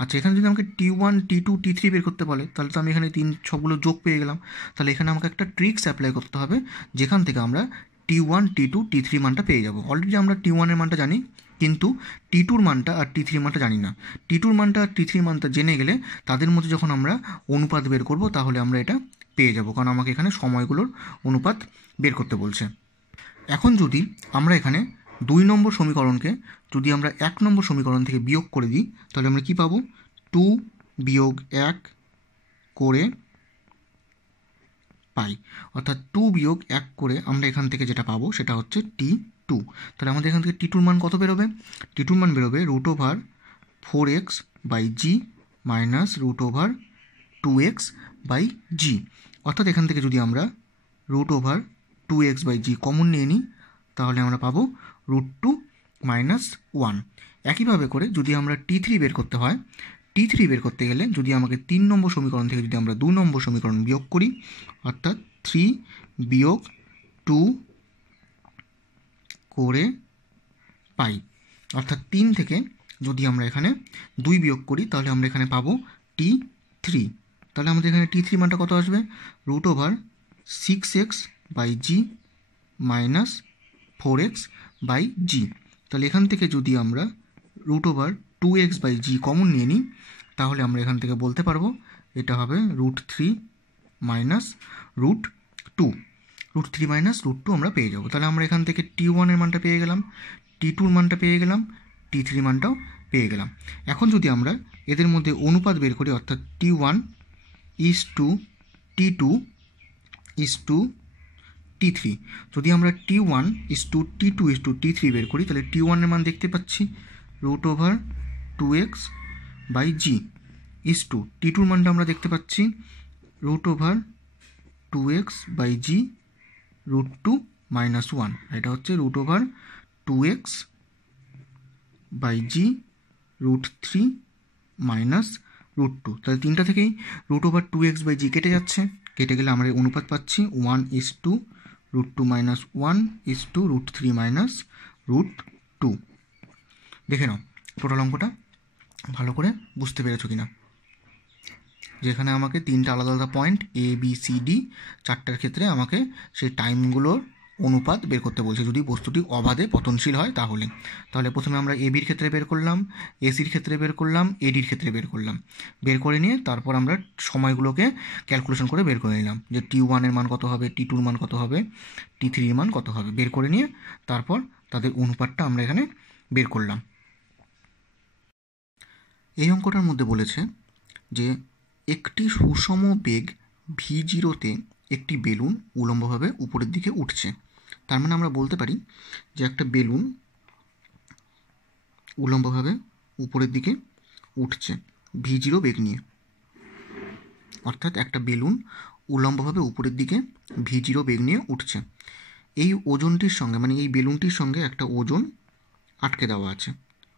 আচ্ছা, এখানে যদি আমাকে T1 T2 T3 বের করতে বলে, তাহলে তো আমি এখানে সবগুলো যোগ পেয়ে গেলাম। তাহলে এখানে আমাকে একটা ট্রিক্স অ্যাপ্লাই করতে হবে, যেখান থেকে আমরা T1 T2 T3 মানটা পেয়ে যাব। অলরেডি আমরা T1 এর মানটা জানি, কিন্তু T2 মানটা আর T3 মানটা জানি না। T2 মানটা আর T3 মানটা জেনে গেলে তাদের মধ্যে যখন আমরা অনুপাত বের করব, তাহলে আমরা এটা পেয়ে যাব, কারণ আমাকে এখানে সময়গুলোর অনুপাত বের করতে বলছে। এখন যদি আমরা এখানে 2 নম্বর সমীকরণকে যদি আমরা 1 নম্বর সমীকরণ থেকে বিয়োগ করে দিই, তাহলে আমরা কি পাবো, 2 বিয়োগ 1 করে পাই, অর্থাৎ 2 বিয়োগ 1 করে আমরা এখান থেকে যেটা পাবো সেটা হচ্ছে T2। তাহলে আমাদের এখান থেকে T2 মান কত বেরোবে, T2 মান বেরোবে √4x/g মাইনাস √2x/g। অর্থাৎ এখান থেকে যদি আমরা √2x/g কমন নিয়ে নিই, তাহলে আমরা পাবো √2 - 1। একইভাবে করে যদি আমরা T3 বের করতে হয়, T3 বের করতে গেলে যদি আমাকে 3 নম্বর সমীকরণ থেকে যদি আমরা 2 নম্বর সমীকরণ বিয়োগ করি, অর্থাৎ 3 বিয়োগ 2 করে পাই, অর্থাৎ 3 থেকে যদি আমরা এখানে 2 বিয়োগ করি, তাহলে আমরা এখানে পাবো T3। তাহলে আমাদের এখানে T3 মানটা কত আসবে, √6x/g মাইনাস 4x/g। তাহলে এখান থেকে যদি আমরা √2x/g কমন নিয়ে নিই, তাহলে আমরা এখান থেকে বলতে পারবো এটা হবে √3 মাইনাস √2। √3 মাইনাস √2 আমরা পেয়ে যাবো। তাহলে আমরা এখান থেকে T1 এর মানটা পেয়ে গেলাম, T2 এর মানটা পেয়ে গেলাম, T3 মানটাও পেয়ে গেলাম। এখন যদি আমরা এদের মধ্যে অনুপাত বের করি, অর্থাৎ T1 T2 T3, যদি আমরা T1 T2 T3 বের করি, তাহলে T1 এর মান দেখতে পাচ্ছি √2x/g T2 এর মানটা আমরা দেখতে পাচ্ছি √2x/g √2 মাইনাস ওয়ান, এটা হচ্ছে root over 2x by G root 3 minus root 2। তাহলে তিনটা থেকেই রুট ওভার 2x বাই জি কেটে যাচ্ছে, কেটে গেলে আমরা অনুপাত পাচ্ছি 1:2 root 2 minus 1:2 root 3 minus root 2। দেখে নাও টোটাল অঙ্কটা ভালো করে বুঝতে পেরেছো কিনা, যেখানে আমাকে তিনটা আলাদা আলাদা point A B C D, চারটার ক্ষেত্রে আমাকে সেই টাইমগুলোর অনুপাত বের করতে বলছে যদি বস্তুটি অবাধে পতনশীল হয় তাহলে। তাহলে প্রথমে আমরা এ বির ক্ষেত্রে বের করলাম, এসির ক্ষেত্রে বের করলাম, এডির ক্ষেত্রে বের করলাম, বের করে নিয়ে তারপর আমরা সময়গুলোকে ক্যালকুলেশন করে বের করে নিলাম যে T1 এর মান কত হবে, T2 এর মান কত হবে, T3 এর মান কত হবে, বের করে নিয়ে তারপর তাদের অনুপাতটা আমরা এখানে বের করলাম। এই অঙ্কটার মধ্যে বলেছে যে একটি সুষম বেগ v0-তে একটি বেলুন উলম্বভাবে উপরের দিকে উঠছে। তার মানে আমরা বলতে পারি যে একটা বেলুন উলম্বভাবে উপরের দিকে উঠছে v0 বেগ নিয়ে, অর্থাৎ একটা বেলুন উলম্বভাবে উপরের দিকে v0 বেগ নিয়ে উঠছে। এই ওজনটির সঙ্গে মানে এই বেলুনটির সঙ্গে একটা ওজন আটকে দেওয়া আছে,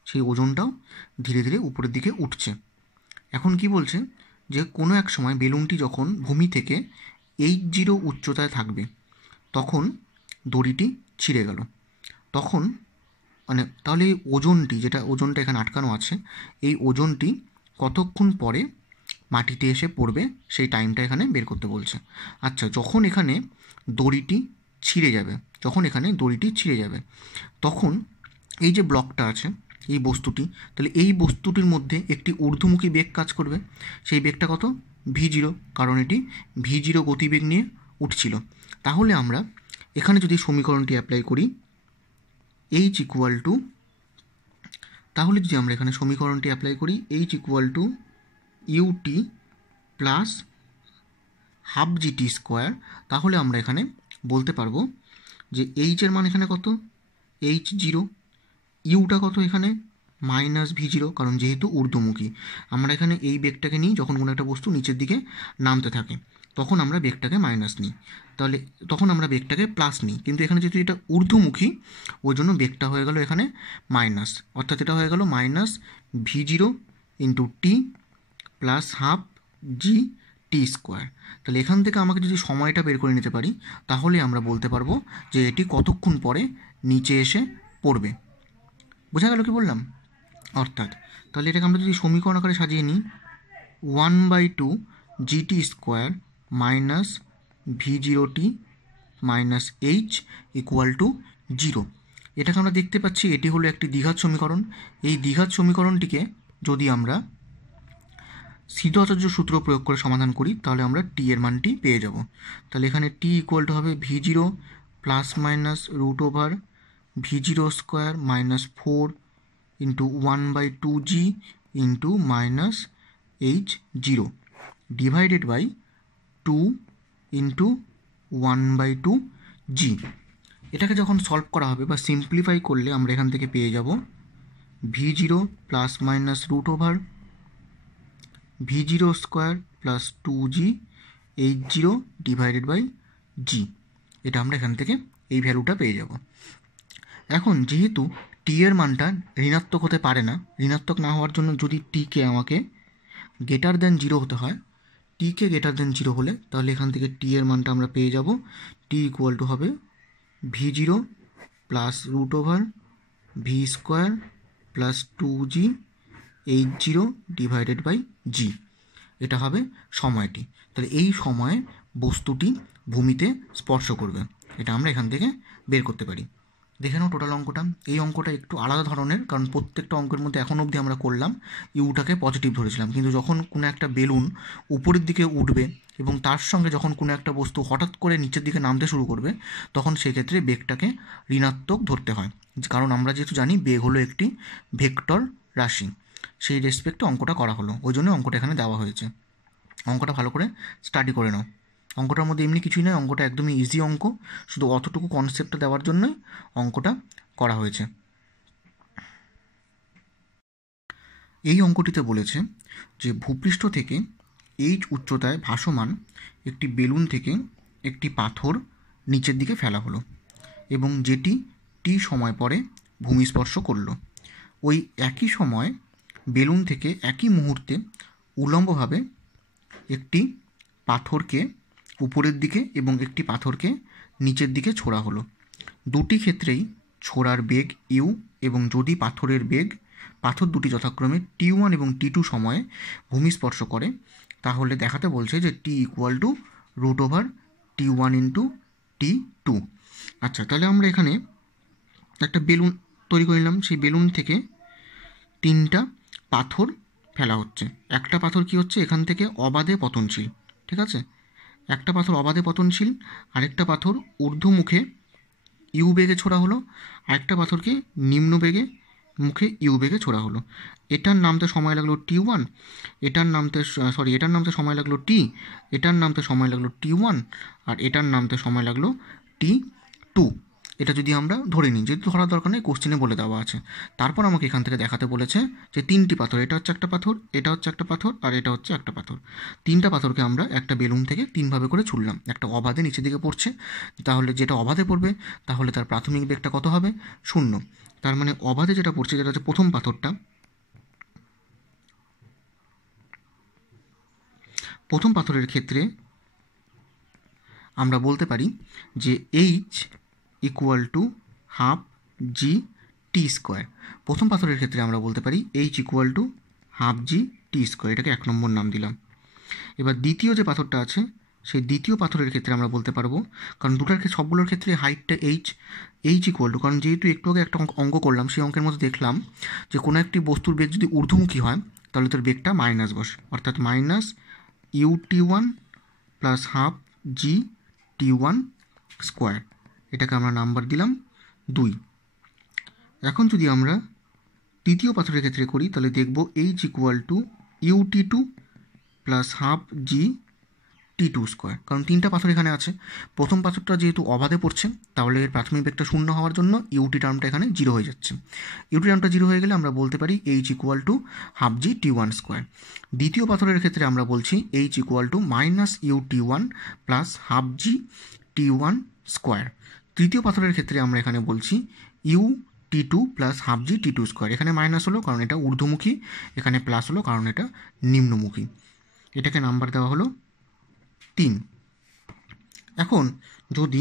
সেই ওজনটাও ধীরে ধীরে উপরের দিকে উঠছে। এখন কি বলছে যে কোনো এক সময় বেলুনটি যখন ভূমি থেকে h0 উচ্চতায় থাকবে তখন দড়িটি ছিঁড়ে গেল, তখন মানে তাহলে এই ওজনটি, যেটা ওজনটা এখানে আটকানো আছে, এই ওজনটি কতক্ষণ পরে মাটিতে এসে পড়বে সেই টাইমটা এখানে বের করতে বলছে। আচ্ছা, যখন এখানে দড়িটি ছিঁড়ে যাবে, তখন এই যে ব্লকটা আছে, এই বস্তুটি, তাহলে এই বস্তুটির মধ্যে একটি ঊর্ধ্বমুখী বেগ কাজ করবে। সেই বেগটা কত? v0, কারণ এটি v0 গতিবেগ নিয়ে উঠছিল। তাহলে আমরা এখানে যদি সমীকরণটি অ্যাপ্লাই করি h ইকুয়াল টু, তাহলে যদি আমরা এখানে সমীকরণটি অ্যাপ্লাই করি h equal to ut plus half gt square, তাহলে আমরা এখানে বলতে পারবো যে h এর মান এখানে কত? h0, ইউটা কত এখানে? মাইনাস v0, কারণ যেহেতু ঊর্ধ্বমুখী আমরা এখানে এই বেগটাকে নিই, যখন কোনো একটা বস্তু নিচের দিকে নামতে থাকে তখন আমরা বেগটাকে মাইনাস নিই, তাহলে তখন আমরা বেগটাকে প্লাস নিই, কিন্তু এখানে যেহেতু এটা ঊর্ধ্বমুখী ওই জন্য বেগটা হয়ে গেল এখানে মাইনাস, অর্থাৎ এটা হয়ে গেল minus v0 into T plus half G T square. তাহলে এখান থেকে আমাকে যদি সময়টা বের করে নিতে পারি তাহলে আমরা বলতে পারবো যে এটি কতক্ষণ পরে নিচে এসে পড়বে। বোঝা গেল কি বললাম? অর্থাৎ তাহলে এটাকে আমরা যদি সমীকরণ আকারে সাজিয়ে নিই 1/2 GT square minus v0t minus H equal to 0। এটাকে আমরা দেখতে পাচ্ছি এটি হলো একটি দ্বিঘাত সমীকরণ। এই দ্বিঘাত সমীকরণটিকে যদি আমরা সিদ্ধ আচার্য সূত্র প্রয়োগ করে সমাধান করি তাহলে আমরা টি এর মানটি পেয়ে যাব। তাহলে এখানে টি ইকুয়াল টু হবে v0 plus minus root over v0 square minus 4 into 1/2g into minus h0 divided by 2 into 1/2g। এটাকে যখন সলভ করা হবে বা সিম্পলিফাই করলে আমরা এখান থেকে পেয়ে যাব v0 plus minus root over v0 square plus 2g h0 divided by g। এটা আমরা এখান থেকে এই ভ্যালুটা পেয়ে যাব। এখন যেহেতু টি এর মানটা ঋণাত্মক হতে পারে না, ঋণাত্মক না হওয়ার জন্য যদি টিকে আমাকে গ্রেটার দেন 0 হতে হয়, টিকে গ্রেটার দেন 0 হলে তাহলে এখান থেকে টি এর মানটা আমরা পেয়ে যাব টি ইকুয়াল টু হবে v0 plus root over V square plus 2g h0 divided by g। এটা হবে সময়টি। তাহলে এই সময়ে বস্তুটি ভূমিতে স্পর্শ করবে, এটা আমরা এখান থেকে বের করতে পারি। দেখে নাও টোটাল অঙ্কটা। এই অঙ্কটা একটু আলাদা ধরনের, কারণ প্রত্যেকটা অঙ্কের মধ্যে এখন অবধি আমরা করলাম ইউটাকে পজিটিভ ধরেছিলাম, কিন্তু যখন কোনো একটা বেলুন উপরের দিকে উঠবে এবং তার সঙ্গে যখন কোনো একটা বস্তু হঠাৎ করে নিচের দিকে নামতে শুরু করবে তখন সেক্ষেত্রে বেগটাকে ঋণাত্মক ধরতে হয়, কারণ আমরা যেহেতু জানি বেগ হলো একটি ভেক্টর রাশি। সেই রেসপেক্টে অঙ্কটা করা হলো, ওই জন্য অঙ্কটা এখানে দেওয়া হয়েছে। অঙ্কটা ভালো করে স্টাডি করে নাও। অঙ্কটার মধ্যে এমনি কিছুই নয়, অঙ্কটা একদমই ইজি অঙ্ক, শুধু অতটুকু কনসেপ্টটা দেওয়ার জন্যই অঙ্কটা করা হয়েছে। এই অঙ্কটিতে বলেছে যে ভূপৃষ্ঠ থেকে h উচ্চতায় ভাসমান একটি বেলুন থেকে একটি পাথর নিচের দিকে ফেলা হলো। এবং যেটি টি সময় পরে ভূমিস্পর্শ করলো। ওই একই সময় বেলুন থেকে একই মুহূর্তে উল্লম্বভাবে একটি পাথরকে উপরের দিকে এবং একটি পাথরকে নিচের দিকে ছোড়া হলো। দুটি ক্ষেত্রেই ছোড়ার বেগ ইউ, এবং যদি পাথর দুটি যথাক্রমে T1 এবং T2 সময়ে ভূমিস্পর্শ করে, তাহলে দেখাতে বলছে যে T equal to √T1 into T2। আচ্ছা, তাহলে আমরা এখানে একটা বেলুন তৈরি করে নিলাম। সেই বেলুন থেকে তিনটা পাথর ফেলা হচ্ছে। একটা পাথর কি হচ্ছে, এখান থেকে অবাধে পতনশীল, ঠিক আছে? একটা পাথর অবাধে পতনশীল, আরেকটা পাথর ঊর্ধ্বমুখে ইউ বেগে ছোড়া হলো, আরেকটা পাথরকে নিম্ন বেগে মুখে ইউ বেগে ছোড়া হলো। এটার নামতে সময় লাগলো T1, এটার নামতে সময় লাগলো T, এটার নামতে সময় লাগলো T1, আর এটার নামতে সময় লাগলো T2। এটা যদি আমরা ধরে নিই, যেহেতু ধরার দরকার নেই, কোশ্চেনে বলে দেওয়া আছে। তারপর আমাকে এখান থেকে দেখাতে বলেছে যে তিনটি পাথর, এটা হচ্ছে একটা পাথর, এটা হচ্ছে একটা পাথর, আর এটা হচ্ছে একটা পাথর। তিনটা পাথরকে আমরা একটা বেলুন থেকে তিনভাবে করে ছুড়লাম। একটা অবাধে নিচের দিকে পড়ছে, তাহলে যেটা অবাধে পড়বে তাহলে তার প্রাথমিক বেগটা কত হবে? 0। তার মানে অবাধে যেটা পড়ছে, যেটা হচ্ছে প্রথম পাথরটা, প্রথম পাথরের ক্ষেত্রে আমরা বলতে পারি যে H equal to half G T square. প্রথম পাথরের ক্ষেত্রে আমরা বলতে পারি H equal to half G T square, এটাকে 1 নম্বর নাম দিলাম। এবার দ্বিতীয় যে পাথরটা আছে, সেই দ্বিতীয় পাথরের ক্ষেত্রে আমরা বলতে পারবো, কারণ সবগুলোর ক্ষেত্রে হাইটটা H ইকুয়াল টু, কারণ যেহেতু একটু আগে একটা অঙ্ক করলাম, সেই অঙ্কের মধ্যে দেখলাম যে কোনো একটি বস্তুর বেগ যদি ঊর্ধ্বমুখী হয় তাহলে তার বেগটা মাইনাস বসে, অর্থাৎ minus UT1 plus half GT1 square. এটাকে আমরা নাম্বার দিলাম 2। এখন যদি আমরা তৃতীয় পাথরের ক্ষেত্রে করি, তাহলে দেখব H equal to UT2 plus half GT2 square. কারণ তিনটা পাথর এখানে আছে, প্রথম পাথরটা যেহেতু অবাধে পড়ছে, তাহলে এর প্রাথমিক বেগটা 0 হওয়ার জন্য ইউটি টার্মটা এখানে 0 হয়ে যাচ্ছে। ইউটি টার্মটা 0 হয়ে গেলে আমরা বলতে পারি H equal to half GT1 square. দ্বিতীয় পাথরের ক্ষেত্রে আমরা বলছি H equal to minus UT1 plus half GT1 square. তৃতীয় পাথরের ক্ষেত্রে আমরা এখানে বলছি UT2 plus half GT2 square. এখানে মাইনাস হলো কারণ এটা ঊর্ধ্বমুখী, এখানে প্লাস হলো কারণ এটা নিম্নমুখী। এটাকে নাম্বার দেওয়া হলো 3। এখন যদি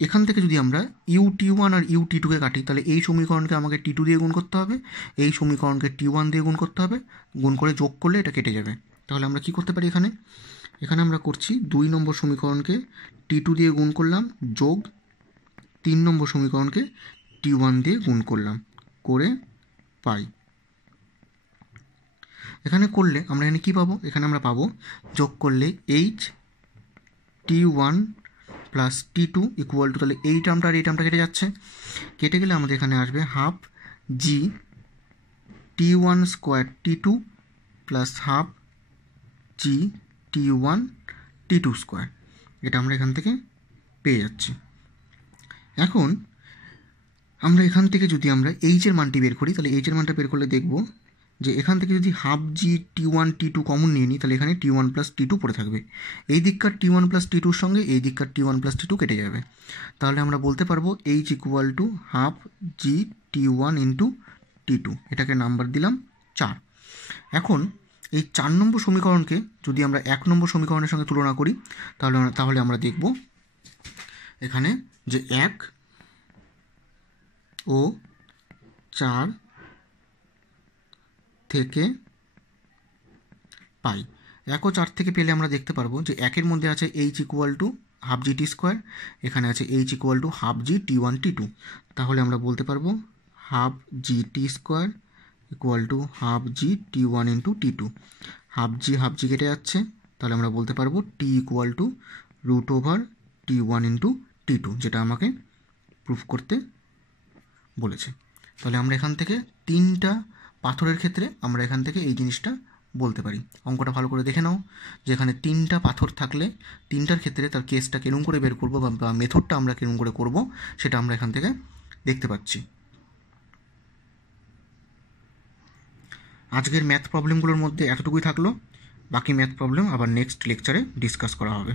এখান থেকে যদি আমরা UT1 আর UT2কে কাটি, তাহলে এই সমীকরণকে আমাকে T2 দিয়ে গুণ করতে হবে, এই সমীকরণকে T1 দিয়ে গুণ করতে হবে, গুণ করে যোগ করলে এটা কেটে যাবে। তাহলে আমরা কি করতে পারি, এখানে আমরা করছি 2 নম্বর সমীকরণকে T2 দিয়ে গুণ করলাম, যোগ 3 নম্বর সমীকরণকে T1 দিয়ে গুণ করলাম, করে পাই। এখানে করলে আমরা এখানে কী পাবো? এখানে আমরা পাবো যোগ করলে T1 plus T2 equal two, তাহলে এই টার্মটা আর এই টার্মটা কেটে যাচ্ছে, কেটে গেলে আমাদের এখানে আসবে half GT1 square T2 plus half GT1 T2 square. এটা আমরা এখান থেকে পেয়ে যাচ্ছি। এখন আমরা এখান থেকে যদি আমরা এইচের মানটি বের করি, তাহলে এইচের মানটা বের করলে দেখব যে এখান থেকে যদি হাফ GT1 T2 কমন নিয়ে নিই, তাহলে এখানে T1 প্লাস T2 পড়ে থাকবে। এই দিককার T1 প্লাস T2র সঙ্গে এই দিককার T1 প্লাস T2 কেটে যাবে। তাহলে আমরা বলতে পারবো H equal to half GT1 into T2। এটাকে নাম্বার দিলাম 4। এখন এই 4 নম্বর সমীকরণকে যদি আমরা 1 নম্বর সমীকরণের সঙ্গে তুলনা করি, তাহলে আমরা দেখব এখানে যে 1 ও 4 থেকে পাই। 1 ও 4 থেকে পেলে আমরা দেখতে পারবো যে 1-এর মধ্যে আছে H equal to half GT square, এখানে আছে H equal to half GT1 T2। তাহলে আমরা বলতে পারবো half GT square equal to half GT1 into T2। Half G কেটে যাচ্ছে, তাহলে আমরা বলতে পারবো T equal to √T1 into T2, যেটা আমাকে প্রুফ করতে বলেছে। তাহলে আমরা এখান থেকে তিনটা পাথরের ক্ষেত্রে আমরা এখান থেকে এই জিনিসটা বলতে পারি। অঙ্কটা ভালো করে দেখে নাও, যেখানে তিনটা পাথর থাকলে তিনটার ক্ষেত্রে তার কেসটা কেরম করে বের করবো বা মেথডটা আমরা কেরম করে করব, সেটা আমরা এখান থেকে দেখতে পাচ্ছি। আজকের ম্যাথ প্রবলেমগুলোর মধ্যে এতটুকুই থাকলো, বাকি ম্যাথ প্রবলেম আবার নেক্সট লেকচারে ডিসকাস করা হবে।